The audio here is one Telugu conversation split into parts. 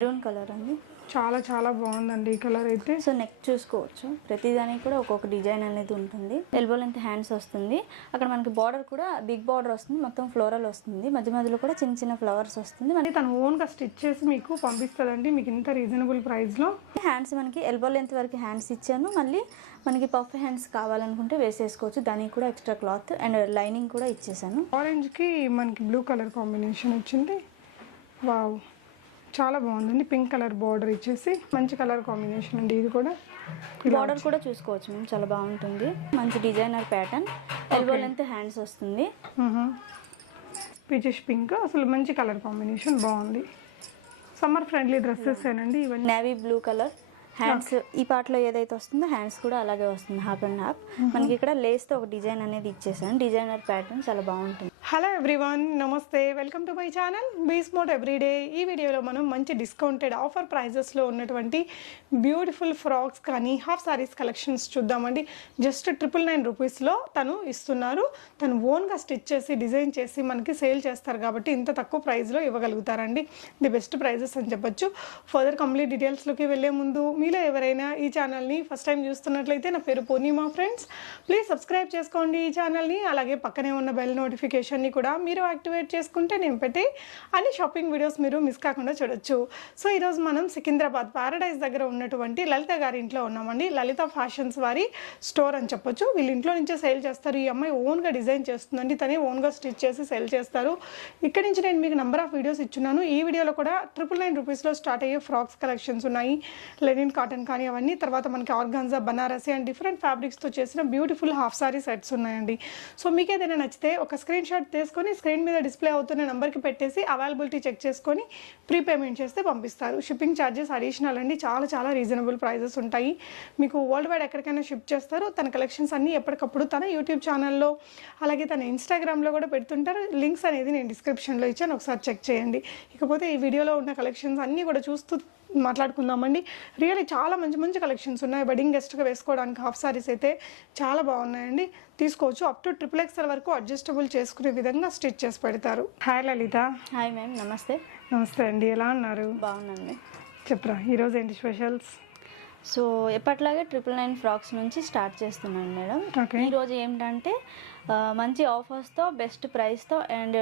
మెరూన్ కలర్ అండి. చాలా చాలా బాగుందండి ఈ కలర్ అయితే. సో నెక్ చూసుకోవచ్చు, ప్రతిదానికి కూడా ఒక్కొక్క డిజైన్ అనేది ఉంటుంది. ఎల్బో లెంత్ హ్యాండ్స్ వస్తుంది. అక్కడ మనకి బార్డర్ కూడా బిగ్ బార్డర్ వస్తుంది, మొత్తం ఫ్లోరల్ వస్తుంది. మధ్య మధ్యలో కూడా చిన్న చిన్న ఫ్లవర్స్ వస్తుంది. మనకి తను ఓన్ గా స్టిచ్ చేసి మీకు పంపిస్తుందండి, మీకు ఇంత రీజనబుల్ ప్రైస్ లో. హ్యాండ్స్ మనకి ఎల్బో లెంత్ వరకు హ్యాండ్స్ ఇచ్చాను. మళ్ళీ మనకి పఫ్ హ్యాండ్స్ కావాలనుకుంటే వేసేసుకోవచ్చు. దానికి కూడా ఎక్స్ట్రా క్లాత్ అండ్ లైనింగ్ కూడా ఇచ్చేసాను. ఆరెంజ్ కి మనకి బ్లూ కలర్ కాంబినేషన్ వచ్చింది. వావ్, చాలా బాగుందండి. పింక్ కలర్ బార్డర్ ఇచ్చేసి మంచి కలర్ కాంబినేషన్ అండి. ఇది కూడా బార్డర్ కూడా చూసుకోవచ్చు మేము, చాలా బాగుంటుంది. మంచి designer pattern, elbow length hands వస్తుంది. పీచెస్ పింక్, అసలు మంచి కలర్ కాంబినేషన్ బాగుంది. సమ్మర్ ఫ్రెండ్లీ డ్రెస్సెస్ ఏనండి ఇవన్నీ. నేవీ బ్లూ కలర్ హ్యాండ్స్, ఈ పార్ట్ లో ఏదైతే వస్తుందో హ్యాండ్స్ కూడా అలాగే వస్తుంది, హాఫ్ అండ్ హాఫ్. మనకి ఇక్కడ లేస్ తో ఒక డిజైన్ అనేది ఇచ్చేసాను. డిజైనర్ ప్యాటర్న్ చాలా బాగుంటుంది. హలో ఎవ్రీవన్, నమస్తే, welcome to my channel be smart everyday. ఈ వీడియోలో మనం మంచి డిస్కౌంటెడ్ ఆఫర్ ప్రైజెస్లో ఉన్నటువంటి బ్యూటిఫుల్ ఫ్రాక్స్ కానీ హాఫ్ సారీస్ కలెక్షన్స్ చూద్దామండి. జస్ట్ 999 రూపీస్లో తను ఇస్తున్నారు. తను ఓన్గా స్టిచ్ చేసి డిజైన్ చేసి మనకి సేల్ చేస్తారు కాబట్టి ఇంత తక్కువ ప్రైస్లో ఇవ్వగలుగుతారండి. ది బెస్ట్ ప్రైజెస్ అని చెప్పొచ్చు. ఫర్దర్ కంప్లీట్ డీటెయిల్స్లోకి వెళ్ళే ముందు మీలో ఎవరైనా ఈ ఛానల్ని ఫస్ట్ టైం చూస్తున్నట్లయితే, నా పేరు పూర్ణిమా ఫ్రెండ్స్, ప్లీజ్ సబ్స్క్రైబ్ చేసుకోండి ఈ ఛానల్ని. అలాగే పక్కనే ఉన్న బెల్ నోటిఫికేషన్ కూడా మీరు యాక్టివేట్ చేసుకుంటే నేను పెట్టి అన్ని షాపింగ్ వీడియోస్ మీరు మిస్ కాకుండా చూడొచ్చు. సో ఈరోజు మనం సికింద్రాబాద్ ప్యారడైజ్ దగ్గర ఉన్నటువంటి లలిత గారి ఇంట్లో ఉన్నామండి. లలిత ఫ్యాషన్స్ వారి స్టోర్ అని చెప్పొచ్చు. వీళ్ళు ఇంట్లో నుంచే సేల్ చేస్తారు. ఈ అమ్మాయి ఓన్గా డిజైన్ చేస్తుందండి, తనే ఓన్గా స్టిచ్ చేసి సేల్ చేస్తారు. ఇక్కడ నుంచి నేను మీకు నెంబర్ ఆఫ్ వీడియోస్ ఇచ్చున్నాను. ఈ వీడియోలో కూడా 999 రూపీస్లో స్టార్ట్ అయ్యే ఫ్రాక్స్ కలెక్షన్స్ ఉన్నాయి. లెనిన్ కాటన్ కానీ అవన్నీ, తర్వాత మనకి ఆర్గాన్జా, బనారసి అండ్ డిఫరెంట్ ఫ్యాబ్రిక్స్తో చేసిన బ్యూటిఫుల్ హాఫ్ సారీ సెట్స్ ఉన్నాయండి. సో మీకు ఏదైనా నచ్చితే ఒక స్క్రీన్ షాట్ తీసుకొని స్క్రీన్ మీద డిస్ప్లే అవుతున్న నెంబర్కి పెట్టేసి అవైలబిలిటీ చెక్ చేసుకొని ప్రీపేమెంట్ చేస్తే పంపిస్తారు. షిప్పింగ్ ఛార్జెస్ అడిషనల్ అండి. చాలా చాలా రీజనబుల్ ప్రైజెస్ ఉంటాయి. మీకు వరల్డ్ వైడ్ ఎక్కడికైనా షిప్ చేస్తారు. తన కలెక్షన్స్ అన్నీ ఎప్పటికప్పుడు తన యూట్యూబ్ ఛానల్లో అలాగే తన ఇన్స్టాగ్రామ్లో కూడా పెడుతుంటారు. లింక్స్ అనేది నేను డిస్క్రిప్షన్లో ఇచ్చాను, ఒకసారి చెక్ చేయండి. ఇకపోతే ఈ వీడియోలో ఉన్న కలెక్షన్స్ అన్నీ కూడా చూస్తూ మాట్లాడుకుందామండి. రియల్లీ చాలా మంచి మంచి కలెక్షన్స్ ఉన్నాయి. వెడ్డింగ్ గెస్ట్గా వేసుకోవడానికి హాఫ్ సారీస్ అయితే చాలా బాగున్నాయండి. తీసుకోవచ్చు. అప్ టు XXL వరకు అడ్జస్టబుల్ చేసుకునే విధంగా స్టిచ్ చేసి పెడతారు. హాయ్ లలిత. హాయ్ మ్యామ్, నమస్తే. నమస్తే అండి, ఎలా ఉన్నారు? బాగున్నాను. చెప్పరా ఈరోజు ఏంటి స్పెషల్స్? సో ఎప్పట్లాగే 999 ఫ్రాక్స్ నుంచి స్టార్ట్ చేస్తున్నాను మేడం. ఈరోజు ఏంటంటే మంచి ఆఫర్స్తో, బెస్ట్ ప్రైస్తో అండ్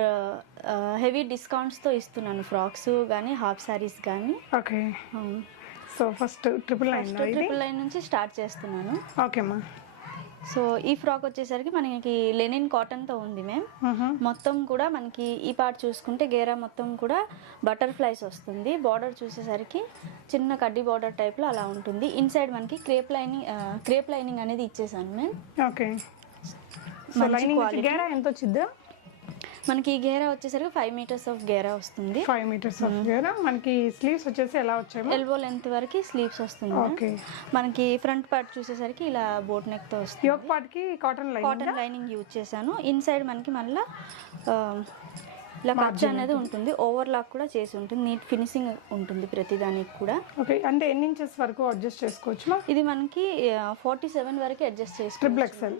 హెవీ డిస్కౌంట్స్తో ఇస్తున్నాను ఫ్రాక్స్ కానీ హాఫ్ సారీస్ కానీ. ఓకే, సో ఫస్ట్ 999 నుంచి స్టార్ట్ చేస్తున్నాను. ఓకేమ్మా. సో ఈ ఫ్రాక్ వచ్చేసరికి మనకి లెనిన్ కాటన్తో ఉంది మ్యామ్. మొత్తం కూడా మనకి ఈ పార్ట్ చూసుకుంటే గేరా మొత్తం కూడా బటర్ఫ్లైస్ వస్తుంది. బార్డర్ చూసేసరికి చిన్న కడ్డీ బార్డర్ టైప్లో అలా ఉంటుంది. ఇన్సైడ్ మనకి క్రేప్ లైనింగ్ అనేది ఇచ్చేసాను మ్యామ్. ఓకే, గేరా ఎంత వచ్చింది మనకి? ఈ గేరా వచ్చేసరికి 5 మీటర్స్ ఆఫ్ గేరా వస్తుంది. 5 మీటర్స్ ఆఫ్ గేరా. మనకి స్లీవ్స్ వచ్చేసి ఎలా వచ్చాయి? ఎల్బో లెంత్ వరకు స్లీవ్స్ వస్తుంది. ఓకే, మనకి ఫ్రంట్ పార్ట్ చూసేసరికి ఇలా బోట్ నెక్ తో వస్తుంది. యోక్ పార్ట్ కి కాటన్ లైనింగ్ యూజ్ చేశాను. ఇన్సైడ్ మనకి మళ్ళీ ఇలా ఖర్చు అనేది ఉంటుంది. ఓవర్ లాక్ కూడా చేసి ఉంటుంది. నీట్ ఫినిషింగ్ ఉంటుంది ప్రతి దానికి కూడా. ఓకే, అంటే ఎన్ని ఇంచెస్ వరకు అడ్జస్ట్ చేసుకోవచ్చు? ఇది మనకి 47 వరకు అడ్జస్ట్ చేసుకోవచ్చు.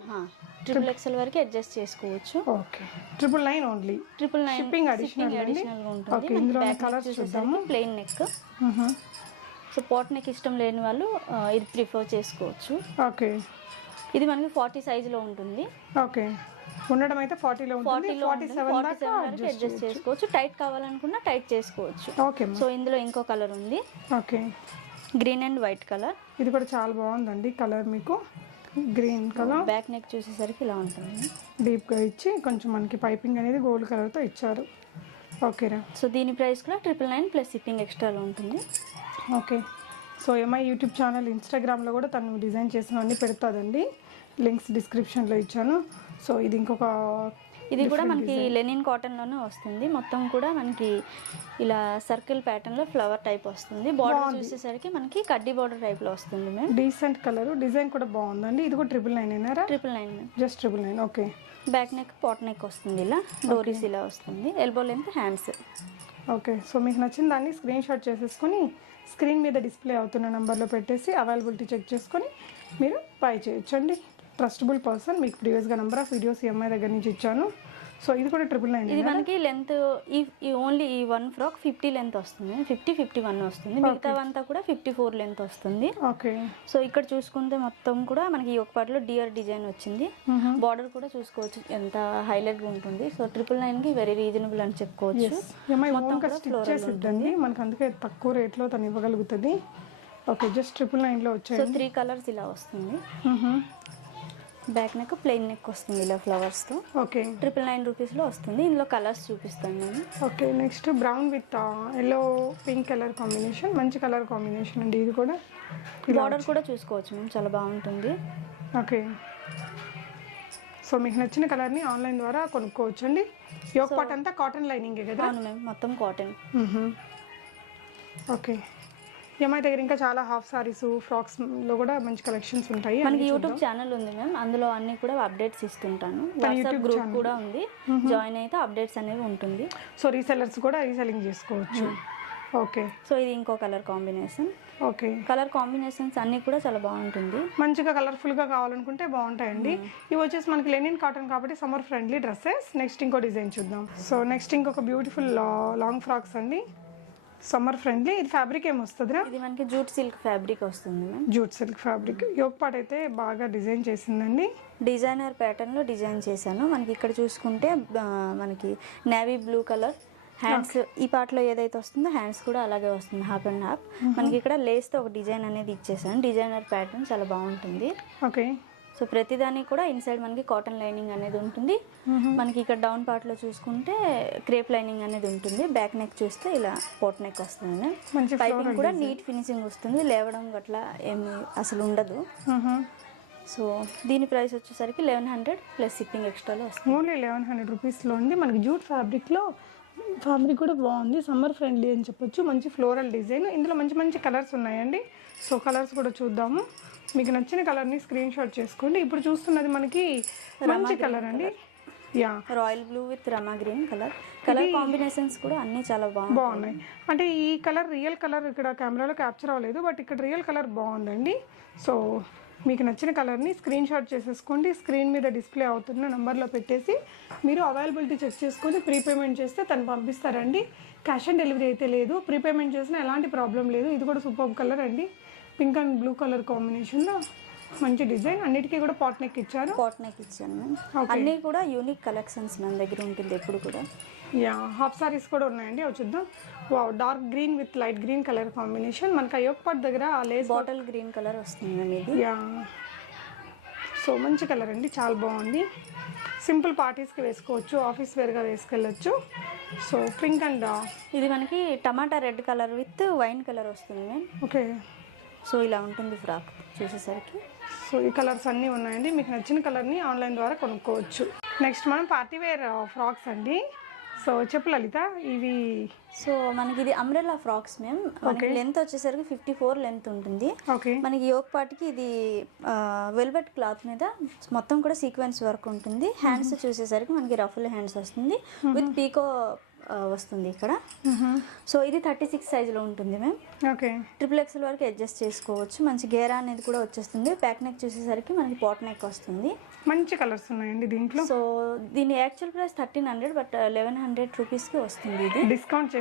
XXL వరకు అడ్జస్ట్ చేసుకోవచ్చు. Okay, 999 only. 999 షిప్పింగ్ అడిషనల్ గా ఉంటుంది. ఇందులో కలర్స్ చూద్దాము. Plain neck. So pot neck ఇష్టం లేని వాళ్ళు ఇది ప్రిఫర్ చేసుకోవచ్చు. ఓకే, ఇది మనకి 40 సైజులో ఉంటుంది. ఓకే, ఉండడం అయితే 40లో ఉంటుంది. 47 వరకు అడ్జస్ట్ చేసుకోవచ్చు. టైట్ కావాలనుకున్నా టైట్ చేసుకోవచ్చు. ఓకే, సో ఇందులో ఇంకో కలర్ ఉంది. Okay, green and white colour. ఇది కూడా చాలా బాగుందండి కలర్. మీకు గ్రీన్ కలర్. బ్యాక్ నెక్ చూసేసరికి ఇలా ఉంటుంది. డీప్ గా ఇచ్చి కొంచెం మనకి పైపింగ్ అనేది గోల్డ్ కలర్ తో ఇచ్చారు. ఓకేరా. సో దీని ప్రైస్ కూడా 999 ప్లస్ షిప్పింగ్ ఎక్స్ట్రాలో ఉంటుంది. Okay, so MI YouTube channel, ఇన్స్టాగ్రామ్లో కూడా తను డిజైన్ చేసినవన్నీ పెడతాదండి. లింక్స్ డిస్క్రిప్షన్లో ఇచ్చాను. సో ఇది ఇంకొక, ఇది కూడా మనకి లెనిన్ కాటన్లోనే వస్తుంది. మొత్తం కూడా మనకి ఇలా సర్కిల్ ప్యాటర్న్లో ఫ్లవర్ టైప్ వస్తుంది. బార్డర్ చూసేసరికి మనకి కడ్డీ బార్డర్ టైప్లో వస్తుంది మ్యామ్. Decent colour. డిజైన్ కూడా బాగుందండి. ఇది కూడా 999 999 just 999. Okay, back neck pot neck వస్తుంది. ఇలా డోరీస్ ఇలా వస్తుంది. Elbow length hands. Okay, so మీకు నచ్చిన దాన్ని స్క్రీన్ షాట్ చేసేసుకొని స్క్రీన్ మీద డిస్ప్లే అవుతున్న నెంబర్లో పెట్టేసి అవైలబిలిటీ చెక్ చేసుకొని మీరు బై చేయొచ్చండి. Trustable person. మీకు ప్రీవియస్గా నెంబర్ ఆఫ్ వీడియోస్ ఎంఐ దగ్గర నుంచి ఇచ్చాను. సో ఇది కూడా 999. ఇది మనకి లెంత్ ఈ ఓన్లీ ఈ 1 ఫ్రాక్ 50 లెంత్ వస్తుంది, 51 వస్తుంది, మిగతావంతా కూడా 54 లెంత్ వస్తుంది. ఓకే. సో ఇక్కడ చూసుకుంటే మొత్తం కూడా మనకి ఈ ఒక పాటలో డియర్ డిజైన్ వచ్చింది. బార్డర్ కూడా చూసుకోవచ్చు ఎంత హైలైట్ గా ఉంటుంది. సో 999 కి వెరీ రీజనబుల్ అని చెప్పుకోవచ్చు. మొత్తం స్టిచ్ చేసి ఇద్దండి మనకు, అందుకే తక్కువ రేట్లో తను ఇవ్వగలుగుతుంది. ఓకే, జస్ట్ 999 లో వచ్చాయి. సో 3 కలర్స్ ఇలా వస్తుంది. బ్యాక్ నెక్ ప్లెయిన్ నెక్ వస్తుంది ఇలా ఫ్లవర్స్ తో. ఓకే, 999 రూపీస్ లో వస్తుంది. ఇందులో కలర్స్ చూపిస్తాను నేను. Okay, next brown with yellow pink colour combination, మంచి కలర్ కాంబినేషన్ అండి. ఇది కూడా బార్డర్ కూడా చూసుకోవచ్చు మేము, చాలా బాగుంటుంది. ఓకే, సో మీకు నచ్చిన కలర్ని ఆన్లైన్ ద్వారా కొనుక్కోవచ్చు అండి. యోక్ పార్ట్ అంతా కాటన్ లైనింగే కదా? అవును మ్యామ్, మొత్తం కాటన్. ఓకే, ఎంఐ దగ్గర ఇంకా చాలా హాఫ్ సారీస్ ఫ్రాక్స్ లో కూడా మంచి కలెక్షన్స్ ఉంటాయి. మనకి యూట్యూబ్ ఛానల్ ఉంది మ్యామ్, అందులో అన్ని కూడా అప్డేట్స్ ఇస్తుంటాను. వాట్సాప్ గ్రూప్ కూడా ఉంది, జాయిన్ అయితే అప్డేట్స్ అనేవి ఉంటుంది. సో రీసెల్లర్స్ కూడా రీసెల్లింగ్ చేసుకోవచ్చు. ఓకే, సో ఇది ఇంకో colour combination. Okay, colour combinations అన్ని కూడా చాలా బాగుంటుంది. మంచిగా కలర్ఫుల్ గా కావాలనుకుంటే బాగుంటాయండి. ఇవి వచ్చేసి మనకి లెనిన్ కాటన్ కాబట్టి సమ్మర్ ఫ్రెండ్లీ డ్రెస్సెస్. నెక్స్ట్ ఇంకో డిజైన్ చూద్దాం. సో నెక్స్ట్ ఇంకొక బ్యూటిఫుల్ లాంగ్ ఫ్రాక్స్ అండి, సమ్మర్ ఫ్రెండ్లీ. ఇది ఫ్యాబ్రిక్ ఏమొస్తుందిరా? ఇది మనకి జూట్ సిల్క్ ఫ్యాబ్రిక్ వస్తుంది ma'am. Jute silk fabric. Yoke part అయితే బాగా డిజైన్ చేసిందండి. డిజైనర్ ప్యాటర్న్ లో డిజైన్ చేశాను. మనకి ఇక్కడ చూసుకుంటే మనకి నేవీ బ్లూ కలర్ హ్యాండ్స్, ఈ పార్ట్ లో ఏదైతే వస్తుందో హ్యాండ్స్ కూడా అలాగే వస్తుంది, హాఫ్ అండ్ హాఫ్. మనకి ఇక్కడ లేస్ తో ఒక డిజైన్ అనేది ఇచ్చేసాను. డిజైనర్ ప్యాటర్న్ చాలా బాగుంటుంది. ఓకే, సో ప్రతిదానికి కూడా ఇన్సైడ్ మనకి కాటన్ లైనింగ్ అనేది ఉంటుంది. మనకి ఇక్కడ డౌన్ పార్ట్ లో చూసుకుంటే క్రేప్ లైనింగ్ అనేది ఉంటుంది. బ్యాక్ నెక్ చూస్తే ఇలా పోట్ నెక్ వస్తుంది. పైపింగ్ కూడా నీట్ ఫినిషింగ్ వస్తుంది, లేవడం గట్లా ఏమి అసలు ఉండదు. సో దీని ప్రైస్ వచ్చేసరికి 1100 ప్లస్ షిప్పింగ్ ఎక్స్ట్రాలో వస్తుంది. ఓన్లీ 1100 రూపీస్లో ఉంది. మనకి జూట్ ఫ్యాబ్రిక్లో ఫ్యాబ్రిక్ కూడా బాగుంది, సమ్మర్ ఫ్రెండ్లీ అని చెప్పొచ్చు. మంచి ఫ్లోరల్ డిజైన్, ఇందులో మంచి మంచి కలర్స్ ఉన్నాయండి. సో కలర్స్ కూడా చూద్దాము. మీకు నచ్చిన కలర్ని స్క్రీన్ షాట్ చేసుకోండి. ఇప్పుడు చూస్తున్నది మనకి మంచి కలర్ అండి. Yeah, royal blue with Rama green colour. Colour combinations కూడా అన్ని చాలా బాగున్నాయి. అంటే ఈ కలర్ రియల్ కలర్ ఇక్కడ కెమెరాలో క్యాప్చర్ అవ్వలేదు, బట్ ఇక్కడ రియల్ కలర్ బాగుందండి. సో మీకు నచ్చిన కలర్ని స్క్రీన్ షాట్ చేసేసుకోండి. స్క్రీన్ మీద డిస్ప్లే అవుతున్న నెంబర్లో పెట్టేసి మీరు అవైలబిలిటీ చెక్ చేసుకొని ప్రీపేమెంట్ చేస్తే తను పంపిస్తారండి. క్యాష్ ఆన్ డెలివరీ అయితే లేదు, ప్రీపేమెంట్ చేసినా ఎలాంటి ప్రాబ్లం లేదు. ఇది కూడా సూపర్ కలర్ అండి, పింక్ అండ్ బ్లూ కలర్ కాంబినేషన్లో మంచి డిజైన్. అన్నిటికీ కూడా పాట్ నెక్ ఇచ్చారు. పాట్ నెక్ ఇచ్చాను మ్యామ్. అన్నీ కూడా యూనిక్ కలెక్షన్స్ మన దగ్గర ఉంటుంది ఎప్పుడు కూడా. యా, హాఫ్ సారీస్ కూడా ఉన్నాయండి, అవి చూద్దాం. Wow, dark green with light green colour combination. మనకి అయ్యోక్ పాట్ దగ్గర లేస్ బాటిల్ గ్రీన్ కలర్ వస్తుంది మ్యామ్ ఇది. యా, సో మంచి కలర్ అండి, చాలా బాగుంది. సింపుల్ పార్టీస్కి వేసుకోవచ్చు, ఆఫీస్ వేర్గా వేసుకెళ్ళచ్చు. సో పింక్ అండ్ ఇది మనకి tomato red colour with wine colour వస్తుంది మ్యామ్. ఓకే, సో ఇలా ఉంటుంది ఫ్రాక్ చూసేసరికి. సో ఈ కలర్స్ అన్నీ ఉన్నాయండి. మీకు నచ్చిన కలర్ని ఆన్లైన్ ద్వారా కొనుక్కోవచ్చు. నెక్స్ట్ మనం పార్టీ వేర్ ఫ్రాక్స్ అండి. సో చెప్పు లలిత, ఇవి సో మనకి ఇది అంబ్రెల్లా ఫ్రాక్స్ మ్యామ్. మనకి లెంత్ వచ్చేసరికి 54 లెంత్ ఉంటుంది. ఓకే, మనకి యోక్ పార్ట్కి ఇది వెల్వెట్ క్లాత్ మీద మొత్తం కూడా సీక్వెన్స్ వర్క్ ఉంటుంది. హ్యాండ్స్ చూసేసరికి మనకి రఫుల్ హ్యాండ్స్ వస్తుంది విత్ పీకో వస్తుంది ఇక్కడ. సో ఇది 36 సైజులో ఉంటుంది మ్యామ్. ఓకే, XXL వరకు అడ్జస్ట్ చేసుకోవచ్చు. మంచి గేరా అనేది కూడా వచ్చేస్తుంది. బ్యాక్ నెక్ చూసేసరికి మనకి పాట్ నెక్ వస్తుంది. మంచి కలర్స్ ఉన్నాయండి దీంట్లో. సో దీని యాక్చువల్ ప్రైస్ 1300, బట్ 1100 రూపీస్కి వస్తుంది. ఇది డిస్కౌంట్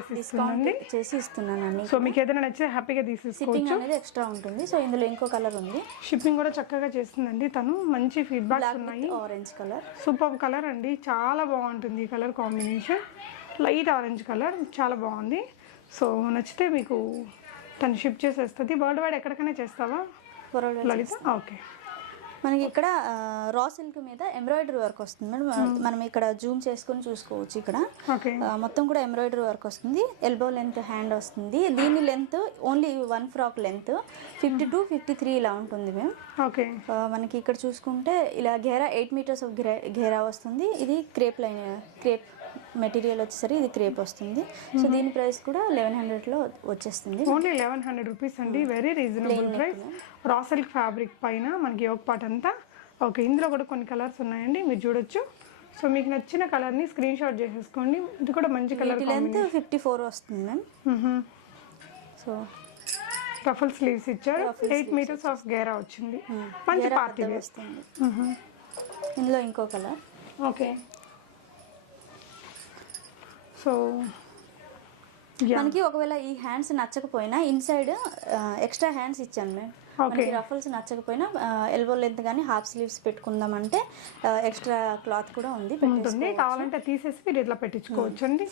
చేసి ఇస్తున్నాను అన్ని. సో మీకు ఏదైనా నచ్చితే హ్యాపీగా తీసేసుకోవచ్చు. షిప్పింగ్ అనేది ఎక్స్ట్రా ఉంటుంది. సో ఇందులో ఇంకో కలర్ ఉంది, షిప్పింగ్ కూడా చక్కగా చేస్తుందండి తను. మంచి ఫీడ్బ్యాక్స్ ఉన్నాయి. ఆరెంజ్ కలర్, సూపర్ కలర్ అండి, చాలా బాగుంటుంది ఈ colour combination. Light orange colour చాలా బాగుంది. సో నచ్చితే మీకు తను షిప్ చేసేస్తుంది. వరల్డ్ వైడ్ ఎక్కడికైనా చేస్తావా లలిత? ఓకే, మనకి ఇక్కడ రా సిల్క్ మీద ఎంబ్రాయిడరీ వర్క్ వస్తుంది మేడం. మనం ఇక్కడ జూమ్ చేసుకొని చూసుకోవచ్చు. ఇక్కడ మొత్తం కూడా ఎంబ్రాయిడరీ వర్క్ వస్తుంది. ఎల్బో లెంత్ హ్యాండ్ వస్తుంది. దీని లెంత్ ఓన్లీ 1 ఫ్రాక్ లెంత్ 52, 53 ఇలా ఉంటుంది మ్యామ్. ఓకే, మనకి ఇక్కడ చూసుకుంటే ఇలా ఘేరా 8 మీటర్స్ ఆఫ్ ఘేరా వస్తుంది. ఇది క్రేప్ లైన్, క్రేప్ మెటీరియల్ వచ్చేసరికి ఇది క్రేప్ వస్తుంది. సో దీని ప్రైస్ కూడా 1100లో వచ్చేస్తుంది. ఓన్లీ 1100 రూపీస్ అండి, very reasonable price. Raw silk fabric పైన మనకి యోక్ పార్ట్ అంతా. ఓకే, ఇందులో కూడా కొన్ని కలర్స్ ఉన్నాయండి, మీరు చూడొచ్చు. సో మీకు నచ్చిన కలర్ని స్క్రీన్ షాట్ చేసేసుకోండి. ఇది కూడా మంచి కలర్. లెంత్ 54 వస్తుంది మ్యామ్. సో రఫుల్ స్లీవ్స్ ఇచ్చారు. 8 మీటర్స్ ఆఫ్ గేరా వచ్చింది. మంచి పార్టీ వస్తుంది. ఇందులో ఇంకో కలర్. ఓకే, సో మనకి ఒకవేళ ఈ హ్యాండ్స్ నచ్చకపోయినా ఇన్సైడ్ ఎక్స్ట్రా హ్యాండ్స్ ఇచ్చాను మేము. మనకి రఫల్స్ నచ్చకపోయినా ఎల్బో లెంత్ కానీ హాఫ్ స్లీవ్స్ పెట్టుకుందామంటే ఎక్స్ట్రా క్లాత్ కూడా ఉంటుంది, కావాలంటే తీసేసి మీరు ఇట్లా పెట్టించుకోవచ్చు అండి.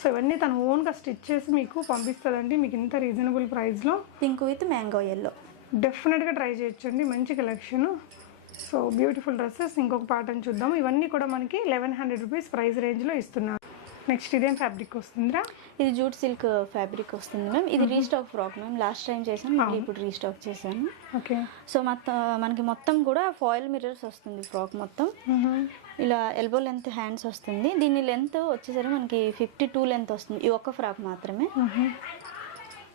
సో ఇవన్నీ తను ఓన్గా స్టిచ్ చేసి మీకు పంపిస్తుందండి, మీకు ఇంత రీజనబుల్ ప్రైస్లో. పింక్ విత్ మ్యాంగో ఎల్లో డెఫినెట్గా ట్రై చేయొచ్చండి, మంచి కలెక్షన్. So beautiful dresses. ఇంకొక ప్యాటర్న్ చూద్దాం. ఇవన్నీ కూడా మనకి 1100 రూపీస్ ప్రైస్ రేంజ్లో ఇస్తున్నారు. నెక్స్ట్ ఇదేం ఫ్యాబ్రిక్ వస్తుందిరా? ఇది జూట్ సిల్క్ ఫ్యాబ్రిక్ వస్తుంది మ్యామ్. ఇది restock frock ma'am. Last time చేశాను, మళ్ళీ ఇప్పుడు రీస్టాక్ చేశాను. ఓకే. సో మనకి మొత్తం కూడా ఫాయిల్ మిర్రర్స్ వస్తుంది ఫ్రాక్ మొత్తం. ఇలా ఎల్బో లెంత్ హ్యాండ్స్ వస్తుంది. దీని లెంత్ వచ్చేసరికి మనకి 52 లెంత్ వస్తుంది ఈ ఒక్క ఫ్రాక్ మాత్రమే.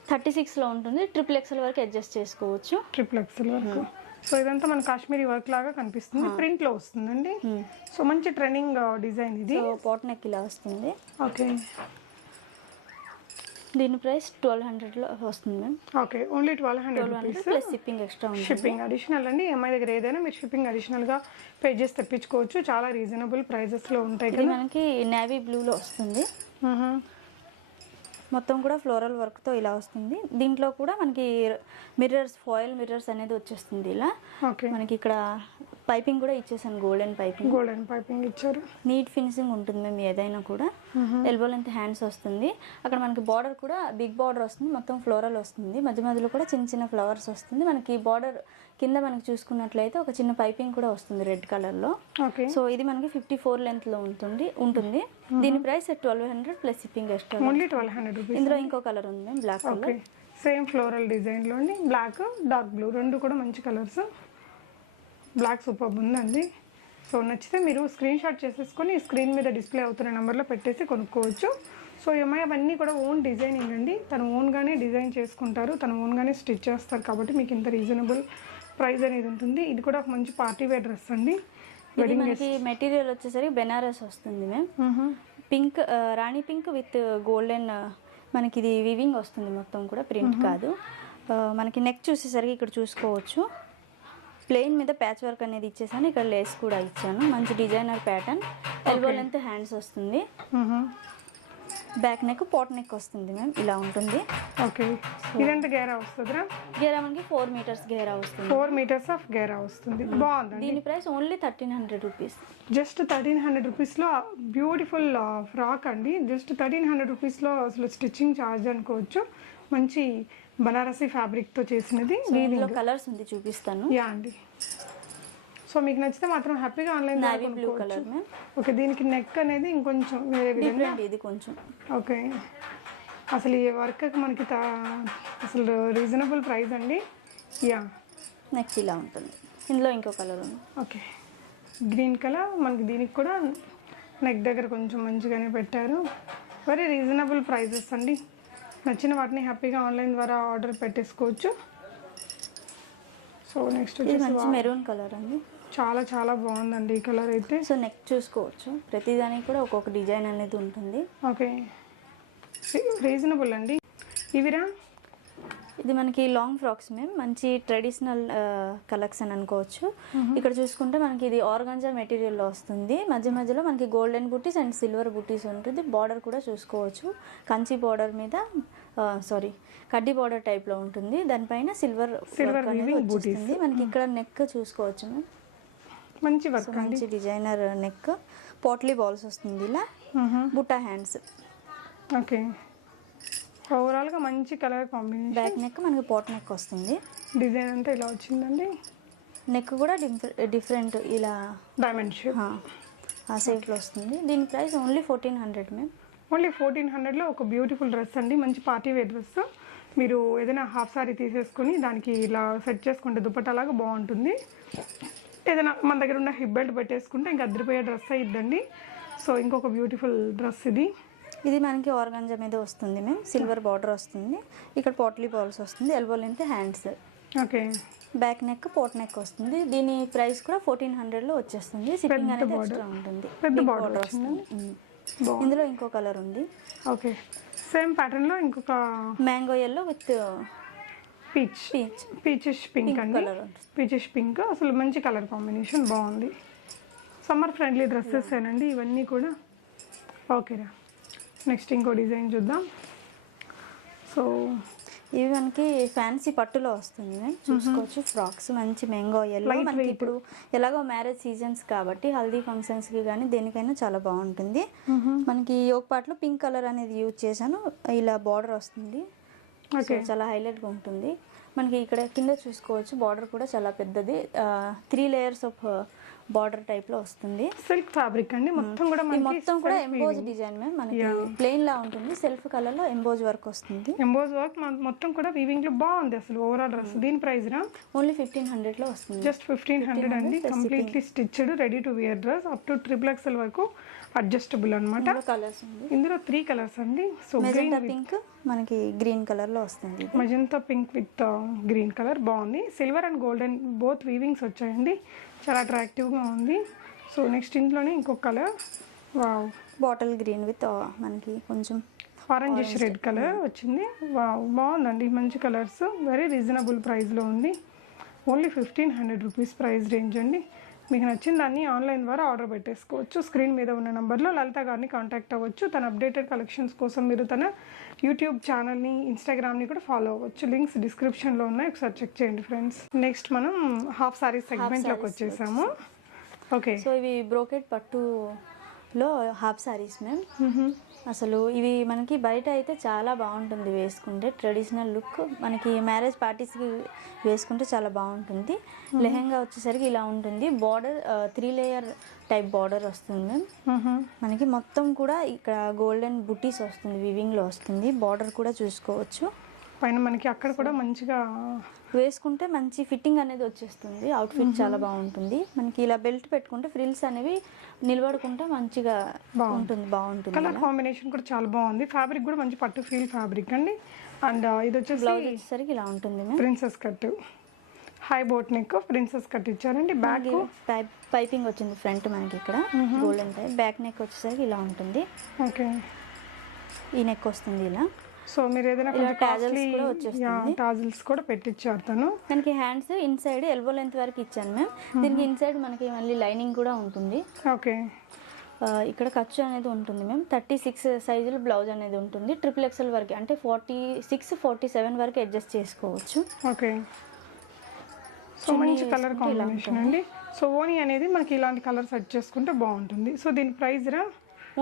36లో ఉంటుంది. XXL వరకు అడ్జస్ట్ చేసుకోవచ్చు. XXL వరకు. సో ఇదంతా మన కాశ్మీరీ వర్క్ లాగా కనిపిస్తుంది, ప్రింట్ లో వస్తుందండి. సో మంచి ట్రెండింగ్ డిజైన్ ఇది. పాట్ నెక్ ఇలా వస్తుంది. ఓకే. దీని ప్రైస్ 1200లో వస్తుంది ma'am. Okay, only 1200 rupees plus shipping extra ఉంది. షిప్పింగ్ అడిషనల్ అండి. ఎంఐ దగ్గర ఏదైనా మీరు షిప్పింగ్ అడిషనల్ గా పే చేసి తెప్పించుకోవచ్చు. చాలా రీజనబుల్ ప్రైజెస్ లో ఉంటాయి ఇది మనకి నేవీ బ్లూలో వస్తుంది. మొత్తం కూడా ఫ్లోరల్ వర్క్తో ఇలా వస్తుంది. దీంట్లో కూడా మనకి మిర్రర్స్, ఫాయిల్ మిర్రర్స్ అనేది వచ్చేస్తుంది ఇలా. ఓకే. మనకి ఇక్కడ పైపింగ్ కూడా ఇచ్చేసాను, గోల్డెన్ పైపింగ్ ఇచ్చారు. నీట్ ఫినిషింగ్ ఉంటుంది మేము ఏదైనా కూడా. ఎల్బో లెంత్ హ్యాండ్స్ వస్తుంది. అక్కడ మనకి బార్డర్ కూడా బిగ్ బార్డర్ వస్తుంది, మొత్తం ఫ్లోరల్ వస్తుంది. మధ్య మధ్యలో కూడా చిన్న చిన్న ఫ్లవర్స్ వస్తుంది. మనకి బార్డర్ కింద మనకి చూసుకున్నట్లయితే ఒక చిన్న పైపింగ్ కూడా వస్తుంది రెడ్ కలర్ లో. సో ఇది మనకి 54 లెంత్ లో ఉంటుంది. దీని price 1200 plus shipping extra. Only 1200 rupees. ఇందులో ఇంకో కలర్ ఉంది black colour. Same floral design లో అండి. బ్లాక్, డార్క్ బ్లూ రెండు కూడా మంచి కలర్స్. బ్లాక్ సూపర్ ఉందండి. సో నచ్చితే మీరు స్క్రీన్ షాట్ చేసేసుకొని స్క్రీన్ మీద డిస్ప్లే అవుతున్న నెంబర్లో పెట్టేసి కొనుక్కోవచ్చు. సో ఎంఐ అవన్నీ కూడా ఓన్ డిజైనింగ్ అండి. తను ఓన్గానే డిజైన్ చేసుకుంటారు, తను ఓన్గానే స్టిచ్ చేస్తారు. కాబట్టి మీకు ఇంత రీజనబుల్ ప్రైస్ అనేది ఉంటుంది. ఇది కూడా ఒక మంచి పార్టీ వేర్ డ్రెస్ అండి. మనకి మెటీరియల్ వచ్చేసరికి బెనారస్ వస్తుంది ma'am. Pink, Rani pink with golden. మనకి ఇది వివింగ్ వస్తుంది మొత్తం కూడా, ప్రింట్ కాదు. మనకి నెక్ చూసేసరికి ఇక్కడ చూసుకోవచ్చు ప్లెయిన్ మీద ప్యాచ్ వర్క్ అనేది ఇచ్చేసాను. ఇక్కడ లేస్ కూడా ఇచ్చాను. మంచి designer pattern. Elbow length hands వస్తుంది. బ్యాక్ నెక్, పాట్ నెక్ వస్తుంది మ్యామ్. ఇలా ఉంటుంది. ఓకే. ఇదంతా గేరా వస్తుందా? గేరా మనకి 4 మీటర్స్ గేరా వస్తుంది. 4 మీటర్స్ ఆఫ్ గేరా వస్తుంది. బాగుంది. దీని ప్రైస్ ఓన్లీ 1300 రూపీస్. జస్ట్ 1300 రూపీస్లో బ్యూటిఫుల్ ఫ్రాక్ అండి. జస్ట్ 1300 రూపీస్లో అసలు స్టిచ్చింగ్ ఛార్జ్ అనుకోవచ్చు. మంచి బనారసీ ఫ్యాబ్రిక్తో చేసినది. దీనిలో కలర్స్ ఉంది, చూపిస్తాను. యా అండి. సో మీకు నచ్చితే మాత్రం హ్యాపీగా ఆన్లైన్ బ్లూ కలర్. ఓకే. దీనికి నెక్ అనేది ఇంకొంచెం వేరే విధంగా. ఇది కొంచెం ఓకే. అసలు ఈ వర్క్ మనకి అసలు రీజనబుల్ ప్రైస్ అండి. యా. నెక్ ఇలా ఉంటుంది. ఇందులో ఇంకో కలర్ ఉంది. ఓకే. Green colour. మనకి దీనికి కూడా నెక్ దగ్గర కొంచెం మంచిగానే పెట్టారు. వెరీ రీజనబుల్ ప్రైజెస్ అండి. నచ్చిన వాటిని హ్యాపీగా ఆన్లైన్ ద్వారా ఆర్డర్ పెట్టేసుకోవచ్చు. సో నెక్స్ట్ వచ్చేసి మెరూన్ కలర్ అండి. చాలా చాలా బాగుందండి ఈ కలర్ అయితే. సో నెక్ చూసుకోవచ్చు. ప్రతిదానికి కూడా ఒక్కొక్క డిజైన్ అనేది ఉంటుంది. ఓకే. రీజనబుల్ అండి. ఇవిరా? ఇది మనకి లాంగ్ ఫ్రాక్స్ మేము. మంచి ట్రెడిషనల్ కలెక్షన్ అనుకోవచ్చు. ఇక్కడ చూసుకుంటే మనకి ఇది ఆర్గాంజా మెటీరియల్లో వస్తుంది. మధ్య మధ్యలో మనకి గోల్డెన్ బుటీస్ అండ్ సిల్వర్ బుటీస్ ఉంటుంది. బార్డర్ కూడా చూసుకోవచ్చు. కంచి బార్డర్ మీద కడ్డీ బార్డర్ టైప్లో ఉంటుంది. దానిపైన సిల్వర్ వచ్చేస్తుంది. మనకి ఇక్కడ నెక్ చూసుకోవచ్చు మ్యామ్. మంచి వర్క్, మంచి డిజైనర్ నెక్. పోట్లీ బాల్స్ వస్తుంది ఇలా. బుట్టా హ్యాండ్స్. ఓకే. ఓవరాల్గా మంచి కలర్ కాంబినేషన్. బ్యాక్ నెక్ మనకి పోట్ నెక్ వస్తుంది. డిజైన్ అంతా ఇలా వచ్చిందండి. నెక్ కూడా డిఫరెంట్ ఇలా డైమండ్ షేప్ ఆ షేప్లో వస్తుంది. దీని ప్రైస్ ఓన్లీ 1400 మ్యామ్. ఓన్లీ 1400లో ఒక బ్యూటిఫుల్ డ్రెస్ అండి. మంచి పార్టీ వేర్ డ్రెస్. మీరు ఏదైనా హాఫ్ సారీ తీసేసుకొని దానికి ఇలా సెట్ చేసుకుంటే దుపట్టాలాగా బాగుంటుంది. ఏదైనా మన దగ్గర ఉన్న హిప్ బెల్ట్ పెట్టేసుకుంటే ఇంకా అదిరిపోయే డ్రెస్ అయిద్దండి. సో ఇంకొక బ్యూటిఫుల్ డ్రెస్ ఇది. ఇది మనకి ఆర్గాంజా మీద వస్తుంది మ్యామ్. సిల్వర్ బార్డర్ వస్తుంది. ఇక్కడ పోట్లీ బాల్స్ వస్తుంది. Elbow length hands. Okay. Back neck, boat neck వస్తుంది. దీని ప్రైస్ కూడా 1400లో వచ్చేస్తుంది. షిప్పింగ్ అనేది ఎక్స్ట్రా ఉంటుంది. పెద్ద బార్డర్ వస్తుంది. ఇందులో ఇంకో కలర్ ఉంది. ఓకే. సేమ్ ప్యాటర్న్ లో ఇంకొక mango yellow with peachish pink అండి. Peachish pink. అసలు మంచి కలర్ కాంబినేషన్, బాగుంది. సమ్మర్ ఫ్రెండ్లీ డ్రెస్సెస్ ఏనండి ఇవన్నీ కూడా. ఓకేరా. నెక్స్ట్ ఇంకో డిజైన్ చూద్దాం. సో ఇవి మనకి ఫ్యాన్సీ పట్టులో వస్తుంది చూసుకోవచ్చు. ఫ్రాక్స్ మంచి మ్యాంగో ఎల్లో, మనకి ఇప్పుడు ఎలాగో మ్యారేజ్ సీజన్స్ కాబట్టి హల్దీ ఫంక్షన్స్ కి కానీ దేనికైనా చాలా బాగుంటుంది. మనకి యోక్ పార్ట్ లో పింక్ కలర్ అనేది యూజ్ చేశాను. ఇలా బార్డర్ వస్తుంది, చాలా హైలైట్ గా ఉంటుంది. మనకి ఇక్కడ కింద చూసుకోవచ్చు బార్డర్ కూడా చాలా పెద్దది, 3 layers ఆఫ్ బార్డర్ టైప్ లో వస్తుంది. సిల్క్ ఫ్యాబ్రిక్ అండి మొత్తం కూడా. మొత్తం కూడా ఎంబోజ్ డిజైన్ మనకి ప్లెయిన్ లా ఉంటుంది, సెల్ఫ్ కలర్ లో ఎంబోజ్ వర్క్ వస్తుంది. ఎంబోజ్ వర్క్ మొత్తం కూడా వీవింగ్ లో బాగుంది అసలు ఓవరాల్ డ్రెస్. దీని ప్రైస్ రా ఓన్లీ 1500 లో వస్తుంది. జస్ట్ 1500 అండి. Completely stitched ready to wear dress up to XXL వరకు అడ్జస్టబుల్ అన్నమాట. కలర్స్ ఉంది ఇందులో 3 కలర్స్ అండి. సో మెజెంటా పింక్, మనకి గ్రీన్ కలర్ లో వస్తుంది. Magenta pink with green colour బాగుంది. సిల్వర్ అండ్ గోల్డెన్ బోత్ వీవింగ్స్ వచ్చాయండి, చాలా అట్రాక్టివ్గా ఉంది. సో నెక్స్ట్ ఇంట్లోనే ఇంకొక colour, wow, bottle green with మనకి కొంచెం ఆరెంజ్ రెడ్ కలర్ వచ్చింది. వావ్, బాగుందండి, మంచి కలర్స్, వెరీ రీజనబుల్ ప్రైస్లో ఉంది. ఓన్లీ 1500 రూపీస్ ప్రైస్ రేంజ్ అండి. మీకు నచ్చిన దాన్ని ఆన్లైన్ ద్వారా ఆర్డర్ పెట్టేసుకోవచ్చు. స్క్రీన్ మీద ఉన్న నెంబర్లో లలిత గారిని కాంటాక్ట్ అవ్వచ్చు. తన అప్డేటెడ్ కలెక్షన్స్ కోసం మీరు తన యూట్యూబ్ ఛానల్ని, ఇన్స్టాగ్రామ్ని కూడా ఫాలో అవ్వచ్చు. లింక్స్ డిస్క్రిప్షన్లో ఉన్నాయి, ఒకసారి చెక్ చేయండి ఫ్రెండ్స్. నెక్స్ట్ మనం హాఫ్ సారీ సెగ్మెంట్లోకి వచ్చేసాము. ఓకే, సో ఇవి బ్రోకెట్ పట్టులో హాఫ్ సారీస్ మ్యామ్. అసలు ఇవి మనకి బయట అయితే చాలా బాగుంటుంది వేసుకుంటే, ట్రెడిషనల్ లుక్. మనకి మ్యారేజ్ పార్టీస్కి వేసుకుంటే చాలా బాగుంటుంది. లెహెంగా వచ్చేసరికి ఇలా ఉంటుంది. బార్డర్ 3 layer టైప్ బార్డర్ వస్తుంది. మనకి మొత్తం కూడా ఇక్కడ గోల్డెన్ బుటీస్ వస్తుంది, వివింగ్లో వస్తుంది. బార్డర్ కూడా చూసుకోవచ్చు. పైన మనకి అక్కడ కూడా మంచిగా వేసుకుంటే మంచి ఫిట్టింగ్ అనేది వచ్చేస్తుంది. అవుట్ఫిట్ చాలా బాగుంటుంది. మనకి ఇలా బెల్ట్ పెట్టుకుంటే ఫ్రిల్స్ అనేవి నిలబడుకుంటే మంచిగా బాగుంటుంది. కలర్ కాంబినేషన్ కూడా చాలా బాగుంది. ఫ్యాబ్రిక్ కూడా మంచి పట్టు ఫీల్ ఫ్యాబ్రిక్ అండి. అండ్ ఇది వచ్చేసి బ్లౌజ్ వచ్చేసరికి ఇలా ఉంటుంది. Princess cut, high boat neck, princess cut ఇచ్చారండి. బ్యాక్ పైపింగ్ వచ్చింది ఫ్రంట్ మనకి ఇక్కడ గోల్డెన్ టైప్. బ్యాక్ నెక్ వచ్చేసరికి ఇలా ఉంటుంది. ఓకే, ఈ నెక్ వస్తుంది ఇలా. సో మీరు ఏదైనా టాజిల్స్ కూడా పెట్టించారు తను. మనకి హ్యాండ్స్ ఇన్సైడ్ ఎల్బో లెంత్ వరకు ఇచ్చాను మ్యామ్. దీనికి ఇన్సైడ్ మనకి మళ్ళీ లైనింగ్ కూడా ఉంటుంది. ఓకే, ఇక్కడ ఖర్చు అనేది ఉంటుంది మ్యామ్. 36 సైజులు బ్లౌజ్ అనేది ఉంటుంది. XXL వరకు అంటే 46, 47 వరకు అడ్జస్ట్ చేసుకోవచ్చు. ఓకే, సో మంచి కలర్ కాంబినేషన్ అండి. సో ఓనీ అనేది మనకి ఇలాంటి కలర్ సెట్ చేసుకుంటే బాగుంటుంది. సో దీని ప్రైస్ రా